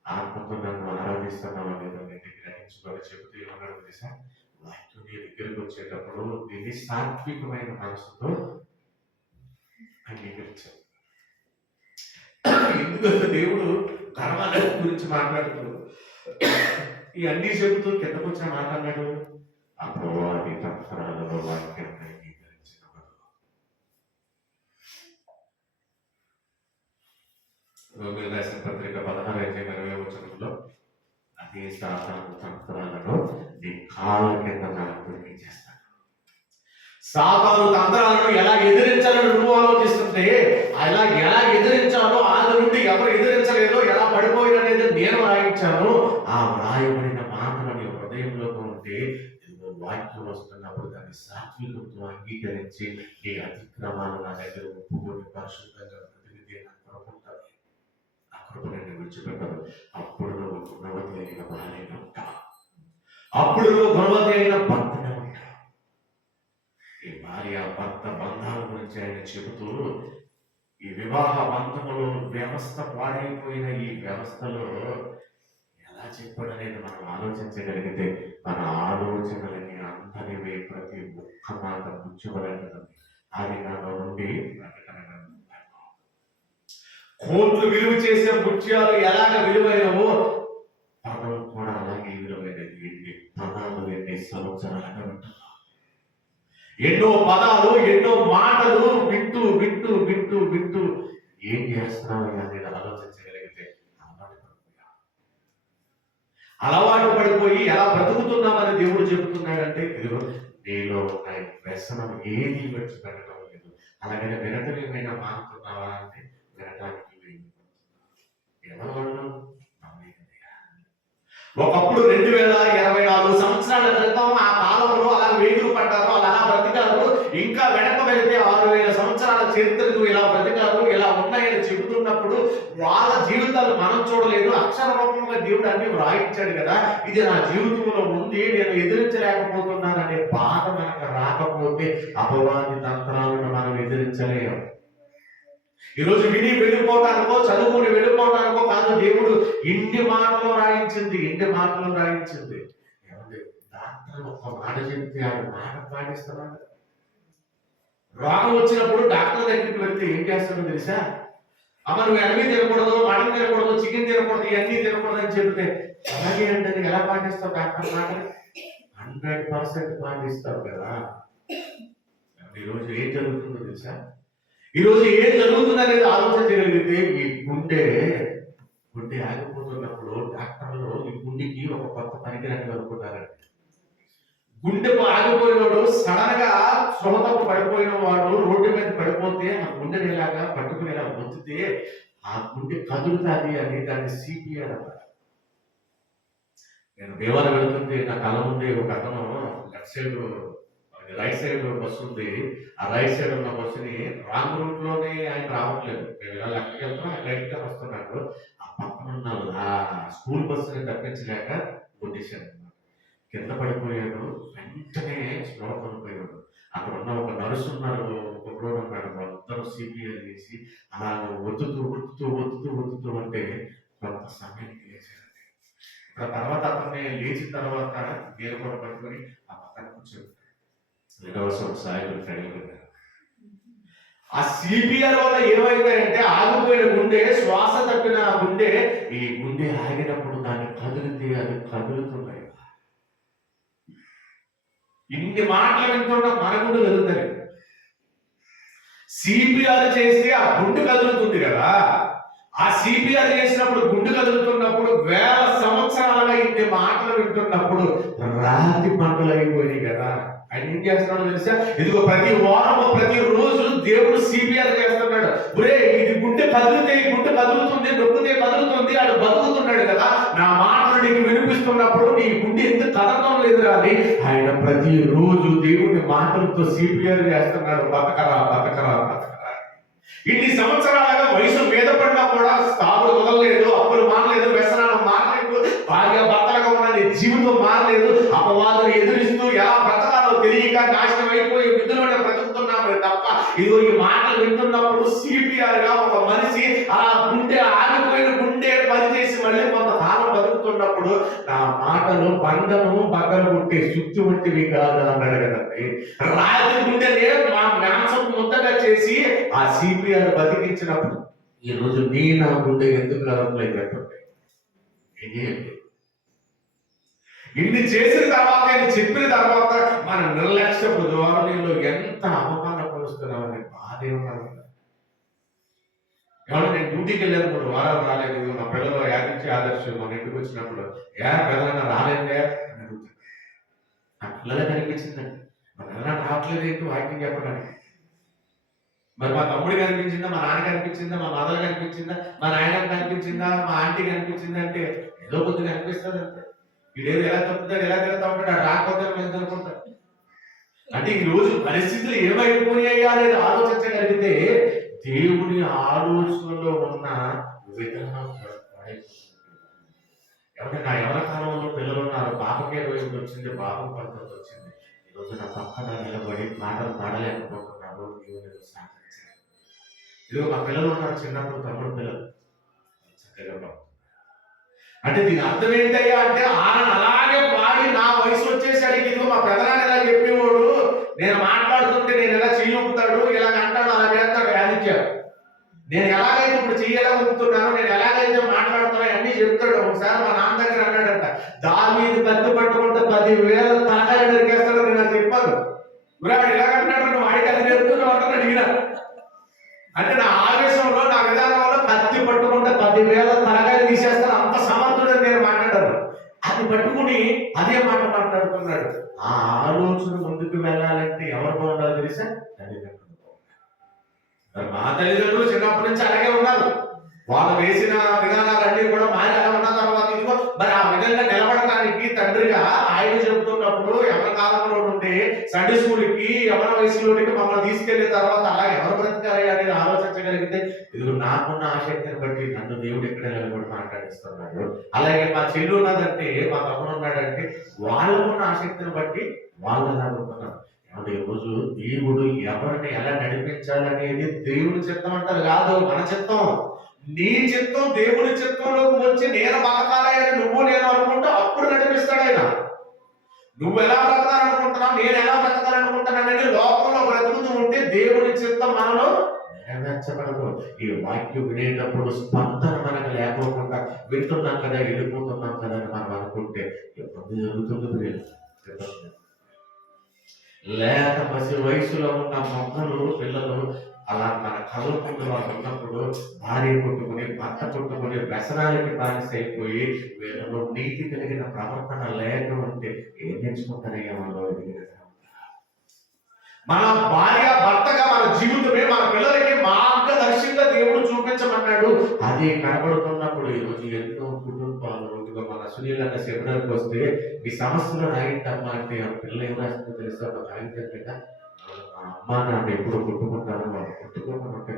ఆత్మతో నన్ను ఆరాధిస్తున్నాం అనేది నేను గ్రహించుకొని చెబుతూ ఏమన్నాడు తెలుసా? వాక్యం నీ దగ్గరికి వచ్చేటప్పుడు దీన్ని సాత్వికమైన మనసుతో అంగీకరించాడు. ఎందుకంటే దేవుడు కర్మాల గురించి మాట్లాడుతూ ఈ అన్ని చెబుతూ కిందకు వచ్చిన మాట్లాడాడు, అపవాది తంత్రాలలో వాక్యాన్ని అంగీకరించిన రోమిలకు రాసిన పత్రిక 16:20 అదే సాతాను తంత్రాలను నీ కాళ్ళ కింద చేస్తాను. సాతాను తంత్రాలను ఎలా ఎదిరించాలని నువ్వు ఆలోచిస్తుంటే, అలా ఎలా ఎదిరించాలో, వాళ్ళ నుండి ఎవరు ఎదిరించలేదో, ఎలా పడిపోయిననేది నేను రాయించాను. ఆ వ్రాయబడిన మాటలని హృదయంలోకి ఉంటే వాక్యం వస్తున్నప్పుడు దాన్ని సాత్వికంతో అంగీకరించి నీ అతిక్రమాలు నా దగ్గర ఒప్పుకొని పరిశుద్ధంగా బ్రతికితే నా కృప ఉంటుంది. ఆ కృప నేను విడిచిపెట్టదు. అప్పుడు నువ్వు గుణవతి అయిన భార్యగా ఉంటావు. అప్పుడు నువ్వు గుణవతి అయిన భర్తగా ఉంటావు. ఈ భార్య భర్త బంధాల గురించి ఆయన చెబుతూ, ఈ వివాహ బంధములో వ్యవస్థ పాడైపోయిన ఈ వ్యవస్థలో ఎలా చెప్పాడనేది మనం ఆలోచించగలిగితే మన ఆలోచనలని అందరివే ప్రతి ఒక్క మాట ముచ్చువలెనున్నది. అది నాలో నుండి కోట్లు విలువ చేసే ముత్యాలు ఎలాగ విలువైనవో పదం కూడా అలాగే విలువైనది. ఎన్ని పదాలు ఎన్ని సంవత్సరాలుగా వింటున్నాం, ఎన్నో పదాలు, ఎన్నో మాటలు వింటూ వింటూ వింటూ వింటూ ఏం చేస్తున్నావు అనేది ఆలోచించగలిగితే అలవాటు పడిపోయి ఎలా బ్రతుకుతున్నామని దేవుడు చెబుతున్నాడంటే, ఇదిగో నీలో ఉన్న వ్యసనం ఏది విడిచిపెట్టడం లేదు. అలాగనే వినటం ఏమైనా మానుతున్నావా అంటే వినటానికి ఎవరు ఒకప్పుడు 2024 సంవత్సరాల క్రితం ఆ కాలంలో అలా వేగులు పడ్డారు, అలా బ్రతికారు. ఇంకా వెనక వెళితే 6000 సంవత్సరాల చరిత్రలు ఇలా బ్రతికారు, ఇలా ఉన్నాయని చెబుతున్నప్పుడు వాళ్ళ జీవితాలు మనం చూడలేదు. అక్షర రూపంగా దేవుడు అన్ని వ్రాయించాడు కదా, ఇది నా జీవితంలో ఉంది, నేను ఎదిరించలేకపోతున్నాను అనే బాధ మనకు రాకపోతే అపవాది తంత్రాలను మనం ఎదిరించలేము. ఈరోజు విని వెళ్ళిపోవటానికో, చదువుకుని వెళ్ళిపోవటానికో కాదు దేవుడు ఇన్ని మాటలు రాయించింది. ఏమంటే డాక్టర్ ఒక్క మాట చెప్తే ఆయన మాట పాటిస్తున్నాడు. రోగం వచ్చినప్పుడు డాక్టర్ దగ్గరికి వెళ్తే ఏం చేస్తాడో తెలుసా? అమ్మ నువ్వు ఎనవి తినకూడదు, మటన్ తినకూడదు, చికెన్ తినకూడదు, ఇవన్నీ తినకూడదు అని చెప్తే అలాగే అంటే ఎలా పాటిస్తావు డాక్టర్ మాట? 100% పాటిస్తావు కదా. ఈరోజు ఏం జరుగుతుందో తెలుసా? ఈరోజు ఏం జరుగుతుంది అనేది ఆలోచించగలిగితే ఈ గుండె ఆగిపోతున్నప్పుడు డాక్టర్లు ఈ గుండెకి ఒక కొత్త పరికరాన్ని కనుక్కుంటారండి. గుండెకు ఆగిపోయినోడు సడన్ గా శ్రోతకు పడిపోయిన వాడు రోడ్డు మీద పడిపోతే ఆ గుండెని ఇలాగా పట్టుకుని ఇలా ఒత్తితే ఆ గుండె కదులుతుంది అని దాన్ని సిపిఆర్ అన్నారు. నేను దేవాలయం వెళుతుంటే నా కళ్ళ ముందే ఒక అతను left side right side bus ఉంది. ఆ రైట్ సైడ్ ఉన్న బస్సుని రాంగ్ రూట్ లోనే ఆయన రావట్లేదు. నేను ఇలా లెక్కకి వెళ్తున్నా ఆయన రైట్ గా వస్తున్నాడు. ఆ పక్కన ఉన్న ఆ స్కూల్ బస్సుని తప్పించలేక కొట్టేశాను. కింద పడిపోయాడు. వెంటనే స్పృహ కోల్పోయాడు. అక్కడ ఉన్న ఒక నర్సు ఉన్నారు, ఒక బ్రోడ్ ఉన్నాడు. వాళ్ళందరూ సిపిఆర్ చేసి అలా ఒత్తుతూ అంటే కొంత సమయానికి లేచారండి. ఆ తర్వాత అతన్ని లేచిన తర్వాత నేను కూడా పట్టుకొని ఆ పక్కన కూర్చొని సాయంత్రం కడిగారు. ఆ సిపిఆర్ వల్ల ఏమైందంటే ఆగిపోయిన గుండె, శ్వాస తప్పిన గుండె, ఈ గుండె ఆగినప్పుడు దాన్ని కదిలితే అది కదులుతున్నాయి. ఇన్ని మాటలు వింటున్న మన గుండె కదులుతుంది. సిపిఆర్ చేస్తే ఆ గుండె కదులుతుంది కదా. ఆ సిపిఆర్ చేసినప్పుడు గుండె కదులుతున్నప్పుడు వేల సంవత్సరాలుగా ఇన్ని మాటలు వింటున్నప్పుడు రాతి పంటలు అయిపోయినాయి కదా. ఆయన ఏం చేస్తున్నాడో తెలుసా? ఇదిగో ప్రతి వారము ప్రతి రోజు దేవుడు సిపిఆర్ చేస్తున్నాడు. ఒరే ఇది గుండె కదిలితే ఈ గుండె కదులుతుంది, నొక్కితే కదులుతుంది, ఆడు బతుకుతున్నాడు కదా. నా మాటలు నీకు వినిపిస్తున్నప్పుడు నీ గుండె ఎందుకు కదలడం లేదు అని ఆయన ప్రతి రోజు దేవుని మాటలతో సిపిఆర్ చేస్తున్నాడు. బతకరా బతకరా బతకరా. ఇన్ని సంవత్సరాలుగా వయసు మీద పడినా కూడా తాగుడు వదలలేదు, అప్పులు మారలేదు, వ్యసనాలు మారలేదు, భార్య భర్తలుగా ఉన్న నీ జీవితం మారలేదు. అపవాదులు ఎదురిస్తూ ఎలా బ్రతకాలో తెలియక నాశనం అయిపోయి విధులను బ్రతుకుతున్నాము తప్ప ఇదిగో ఈ మాటలు వింటున్నప్పుడు సిపిఆర్ గా ఒక మనిషి అలా గుండె ఆగిపోయిన గుండె పనిచేసి మళ్ళీ కొంతకాలం బతుకుతున్నప్పుడు నా మాటలు బండను బద్దలు కొట్టే సుత్తి వంటివి కాదు అన్నాడు కదండి. రాత్రి గుండెనే మా మాంసం ముద్దగా చేసి ఆ సిపిఆర్ బతికించినప్పుడు ఈ రోజు నా గుండె ఎందుకు కదలలేదు అంటే ఇన్ని చేసిన తర్వాత ఆయన చెప్పిన తర్వాత మన నిర్లక్ష్యపు ధోరణిలో ఎంత అవమానపరుస్తున్నామని బాధే ఉన్నారు. ఎవరు నేను డ్యూటీకి వెళ్ళాను 3 వారాలు రాలేదు, నా పిల్లలు యాదించి ఆదర్శం మన ఇంటికి వచ్చినప్పుడు పిల్లలన్నా రాలేదే అని అడుగుతాను. నా పిల్లలకి అనిపించిందండి, మా పిల్లలు రావట్లేదు ఏంటి వాక్యం చెప్పడానికి. మరి మా తమ్ముడికి అనిపించిందా, మా నాన్నకి అనిపించిందా, మా మదర్కి అనిపించిందా, మా నాయనకి అనిపించిందా, మా ఆంటీకి అనిపించిందా అంటే ఏదో కొద్దిగా అనిపిస్తుంది అంతే. వీడేదో ఎలా తప్పుతాడు, ఎలా తిరుగుతా ఉంటాడు, రాకపోతే మేము అనుకుంటాడు. అంటే ఈ రోజు పరిస్థితులు ఏమైపోయాయా అనేది ఆలోచించగలిగితే దేవుని ఆలోచనలో ఉన్న విధానం ఎవరైనా ఎవరి కాలంలో పిల్లలు ఉన్నారు, పాపకే రోజు వచ్చింది, బాబు పద్ధతి వచ్చింది. ఈరోజు నా పక్కన నిలబడి మాటలు పాడలేకపోతున్నారు. దేవుని సాధించారు. ఇదిగో మా పిల్లలు ఉన్నారు, చిన్నప్పుడు తమ్ముడు పిల్లలు చక్కగా. అంటే దీని అర్థం ఏంటయ్యా అంటే ఆయన అలాగే పాడి నా వయసు వచ్చేసరికి ఇదిగో మా పెదనాన్ని ఎలా చెప్పేవాడు, నేను మాట్లాడుతుంటే నేను ఎలా చెయ్యూపుతాడు, ఇలా అంటాడు, అలా చేస్తాడు, వ్యాధించాడు. నేను ఎలాగైతే ఇప్పుడు చెయ్యలా ఊపుతున్నాను, నేను ఎలాగైతే మాట్లాడుతున్నా అన్ని చెప్తాడు. ఒకసారి మా నాన్న దగ్గర అన్నాడంట, దావీదు కత్తి పట్టుకుంటే 10,000 తలకాయలు నరికేస్తాడు. నేను నాకు చెప్పాను, వాడు ఎలాగంటాడు, వాడికి అది నేర్పుతున్నావు అంటాడు అడిగినా. అంటే నా ఆవేశంలో నా విధానంలో కత్తి పట్టుకుంటే 10,000 తలకాయలు తీసేస్తాను, అంత సమర్థుడని నేను మాట్లాడాను. అది పట్టుకుని అదే మాట మాట్లాడుతున్నాడు. ఆ ఆలోచన ముందుకు వెళ్ళాలంటే ఎవరు బాగుండాలి తెలుసా? తల్లిదండ్రులు. మా తల్లిదండ్రులు చిన్నప్పటి నుంచి అలాగే ఉన్నారు. వాళ్ళు వేసిన విధానాలన్నీ కూడా మారి అలా ఉన్న తర్వాత ఇదిగో మరి ఆ విధంగా నిలబడటానికి తండ్రిగా ఆయన చెబుతున్నప్పుడు ఎవరి కాలంలో ఉంటే సండే స్కూల్కి ఎవరి వయసులోనికి మమ్మల్ని తీసుకెళ్లిన తర్వాత అలా ఎవరు బ్రతకాలి అనేది ఆలోచించగలిగితే ఇదిగో నాకున్న ఆసక్తిని బట్టి నన్ను దేవుడు ఎక్కడ నిలబడి మాట్లాడిస్తున్నాడు. అలాగే మా చెల్లి ఉన్నదంటే, మా తమ్ముడు ఉన్నాడంటే వాళ్ళకున్న ఆసక్తిని బట్టి వాళ్ళు ఎలా ఉంటున్నారు. ఈ రోజు దేవుడు ఎవరిని ఎలా నడిపించాలనేది దేవుని చిత్తం అంటారు కాదు, మన చిత్తం. నీ చిత్తం దేవుని చిత్తంలోకి వచ్చి నేను బతకాలని నువ్వు నేను అనుకుంటా అప్పుడు నడిపిస్తాడు ఆయన. నువ్వు ఎలా బ్రతకాలనుకుంటున్నావు, నేను ఎలా బ్రతకాలనుకుంటున్నానని లోకంలో బ్రతుకుతూ ఉంటే దేవుని చిత్తం మనలో నెరవేర్చబడదు. ఈ వాక్యం వినేటప్పుడు స్పందన మనకు లేకోకుండా వింటున్నాం కదా, వెళ్ళిపోతున్నాం కదా అని మనం అనుకుంటే ఎప్పుడు జరుగుతుంది. లేక పసి వయసులో ఉన్న మొక్కలు పిల్లలు అలా మన కళ్ళ ముందు వాళ్ళు ఉన్నప్పుడు భార్య కొట్టుకుని భర్త కొట్టుకుని వ్యసనాలకి బానిస అయిపోయి వీళ్ళలో నీతి కలిగిన ప్రవర్తన లేక ఉంటే ఏం నేర్చుకుంటారయ్యా మనలో ఎదిగిన తర్వాత? మన భార్య భర్తగా మన జీవితమే మన పిల్లలకి మార్గదర్శకంగా దేవుడు చూపించమన్నాడు. అది కనబడుతున్నప్పుడు ఈరోజు ఎన్నో కుటుంబాలు ఇదిగో మన సునీలంగా సెమినార్కి వస్తే ఈ సమస్యలు రాయిందమ్మా అంటే ఆ పిల్ల ఏం రాసిందో తెలుసా? ఒక కాగితం మీద మా అమ్మ నాన్న ఎప్పుడు కొట్టుకుంటారో వాళ్ళు కొట్టుకోమంటే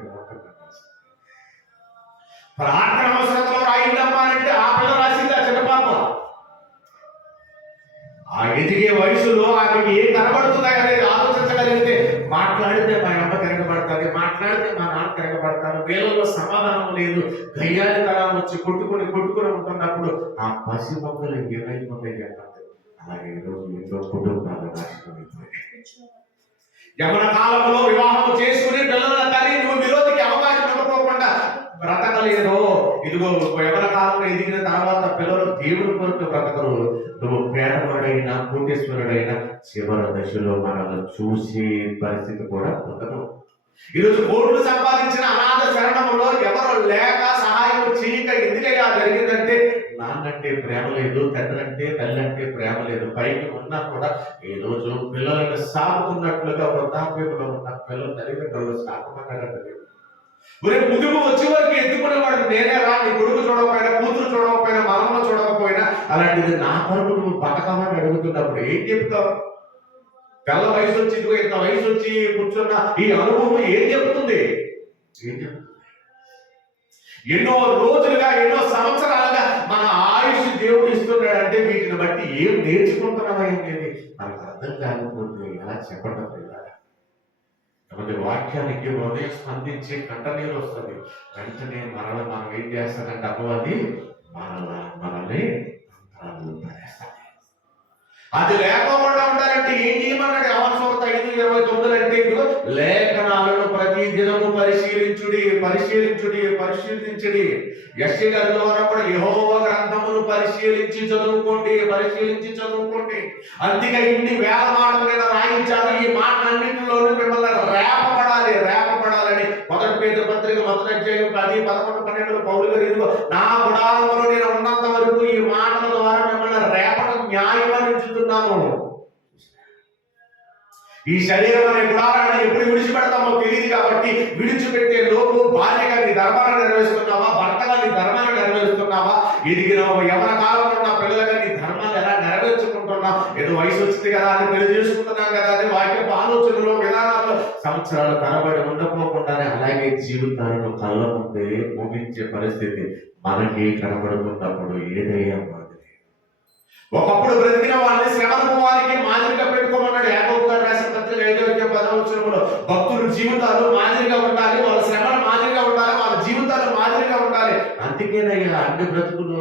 ప్రార్థన అవసరంలో రాయిందమ్మా అంటే ఆ పిల్ల రాసింది ఆ చిన్న పాప. ఆ ఎదిగే వయసులో ఆమెకి ఏం కనబడుతున్నాయి అనేది ఆలోచించగలిగితే మాట్లాడితే మా అమ్మ తిరగబడతాది, మాట్లాడితే మా నాన్న తిరగబడతారు, వీళ్ళలో సమాధానం లేదు, గయ్యాలి తరం వచ్చి కొట్టుకుని ఉంటున్నప్పుడు ఆ పసి మొక్కలు ఏమైపోతాయి చెప్పండి. అలాగే ఈరోజు ఎన్నో కుటుంబాలు నాశనం అయిపోయాయి. యవన కాలంలో వివాహం చేసుకుని పిల్లల తల్లి నువ్వు విరోధికి అవకాశం ఇవ్వకోకుండా బ్రతకలేదు. ఇదిగో యవన కాలంలో ఎదిగిన తర్వాత పిల్లలు దేవుడి కొరకు బ్రతకరు. నువ్వు పేదవాడైనా కోటేశ్వరుడైనా చివరి దశలో మనల్ని చూసే పరిస్థితి కూడా ఉండదు. ఈరోజు కోట్లు సంపాదించిన అనాథ శరణంలో ఎవరు లేక సహాయం చేయక ఎందుకయ్యా జరిగిందంటే నాన్నంటే ప్రేమ లేదు, తండ్రంటే తల్లంటే ప్రేమ లేదు. పైకి ఉన్నా కూడా ఈ రోజు పిల్లలను సాగుతున్నట్లుగా వృద్ధాప్యంలో ఉన్న పిల్లలు తల్లిదండ్రులు సాగమన్నారంటే ముదుగు వచ్చే వరకు ఎత్తుకునేవాడు నేనే రా, నీ కొడుకు చూడకపోయినా కూతురు చూడకపోయినా మనమ్మ చూడకపోయినా అలాంటిది నా కొరకు నువ్వు బతకమని అడుగుతున్నప్పుడు ఏం చెప్తావు? పిల్ల వయసు వచ్చి ఇదిగో ఇంత వయసు వచ్చి కూర్చున్న ఈ అనుభవం ఏం చెప్తుంది? ఎన్నో రోజులుగా ఎన్నో సంవత్సరాలుగా మన ఆయుష్ దేవుడు ఇస్తున్నాడంటే వీటిని బట్టి ఏం నేర్చుకుంటున్నామనేది మనకు అర్థం కాకపోతే ఎలా చెప్పడం వాక్యానికి హృదయం స్పందించి కంటనీరు వస్తుంది. వెంటనే మనం ఏం చేస్తానంటే అపవాది మనల్ని అది లేకుండా ఉండాలంటే ఏం చేయమన్నాడు? యెహోవా 5:29 అంటే ఇదిగో లేఖనాలను ప్రతి దినము పరిశీలించుడి. యెషయా గారి ద్వారా కూడా యెహోవా గ్రంథమును పరిశీలించి చదువుకోండి. అందుకే ఇన్ని వేల మాటల మీద రాయించారు. ఈ మాటలన్నింటిలోనూ మిమ్మల్ని రేపపడాలని 1 పేతురు పత్రిక 1వ అధ్యాయం 10, 11, 12 పౌలు గారు ఇదిగో నా గుడారంలో నేను ఉన్నంత వరకు ఈ మాటల ద్వారా మిమ్మల్ని రేపడం న్యాయమని ఉంచుతున్నాను. ఈ శరీరం అనే గుడారాన్ని ఎప్పుడు విడిచిపెడతామో తెలియదు కాబట్టి విడిచిపెట్టే లోపు భార్యగా నీ ధర్మాన్ని నెరవేరుస్తున్నావా, భర్తగా నీ ధర్మాన్ని నెరవేరుస్తున్నావా, ఎదిగిన యవన కాలంలో ఉన్న పిల్లలుగా నీ ధర్మాన్ని ఎలా నెరవేర్చుకుంటున్నావు? ఏదో వయసు వచ్చింది కదా అని పెళ్లి చేసుకుంటున్నాం కదా అని వాక్యపు ఆలోచనలో విధానాల్లో సంవత్సరాలు తరబడి ఉండకపోకుండానే అలాగే జీవితాలను కళ్ళ ముందే ముగించే పరిస్థితి మనకి కనబడుతున్నప్పుడు ఏదయ్యా మాదిరి? ఒకప్పుడు బ్రతికిన వారిని శ్రమకు వారికి మాదిరిగా పెట్టుకోమన్నాడు. యాకోబు గారు రాసిన పత్రిక 5:10 భక్తుల జీవితాలు మాదిరిగా ఉండాలి, వాళ్ళ శ్రమలు మాదిరిగా ఉండాలి, వాళ్ళ జీవితాలు మాదిరిగా ఉండాలి. అందుకేనయ్యా అన్ని బ్రతుకులు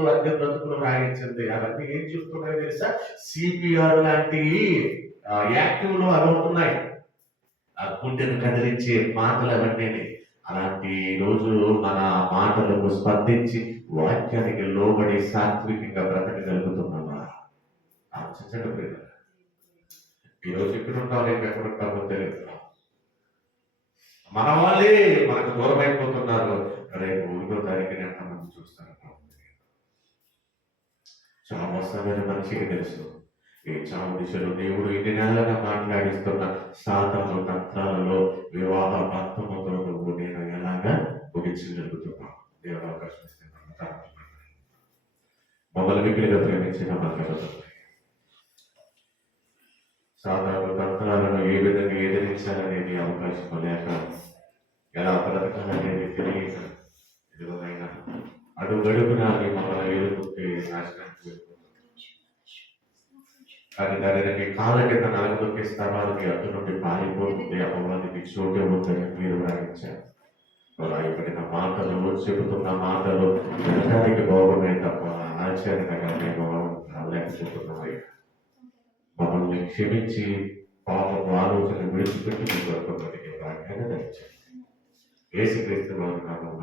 రాయించింది. అవన్నీ ఏం చెప్తున్నాయో తెలుసా? సిపిఆర్ లాంటి యాక్టివ్ లో అవి ఉంటున్నాయి. ఆ గుండెను కదిలించే మాటలు అవన్నీ. అలాంటి రోజు మన మాటలకు స్పందించి వాక్యానికి లోబడి సాత్వికంగా బ్రతకగలుగుతున్నామా? ఆలోచించండి ప్రియులారా. ఈరోజు ఇక్కడ ఉంటావు, రేపు ఎక్కడ ఉంటామో తెలియదు. మన వాళ్ళే మనకు దూరం అయిపోతున్నారు. రేపు 1వ తారీఖున ఎంతమంది చూస్తారు? చావు వస్తుందని మనిషికి తెలుసు. ఈ చావు దిశలో దేవుడు ఇన్ని నెలలుగా మాట్లాడిస్తున్న సాధనలు తంత్రాలలో వివాహ బంధముతో నువ్వు నేను ఎలాగా ముగించగలుగుతున్నావు? దేవుడు అవకాశం ఇస్తున్నాను. మమ్మల్ని మిగిలిగా ప్రేమించిన మనకు సాధారణ తంత్రాలను ఏ విధంగా ఎదిరించాలనేది అవకాశం లేక ఎలా బ్రతకాలనేది తెలియక ఇదిగోనైనా అడుగడుగున మమ్మల్ని ఎదుర్కొంటే నాశనానికి కానీ దానిని కాళ్ళ కింద నలగొక్కే స్థలానికి అటు నుండి పారిపోతుంది. అపవాదికి చోటు ఉందని మీరు వ్రాయించారు. రాయబడిన మాటలు, చెబుతున్న మాటలు వినడానికి బాగున్నాయి తప్ప ఆచరణగా మేము లేకపోతున్నాయి. మమ్మల్ని క్షమించి పాపపు ఆలోచన విడిచిపెట్టి మీ వరకు బ్రతికే భాగ్యాన్ని దయచేయండి. యేసుక్రీస్తు నామములో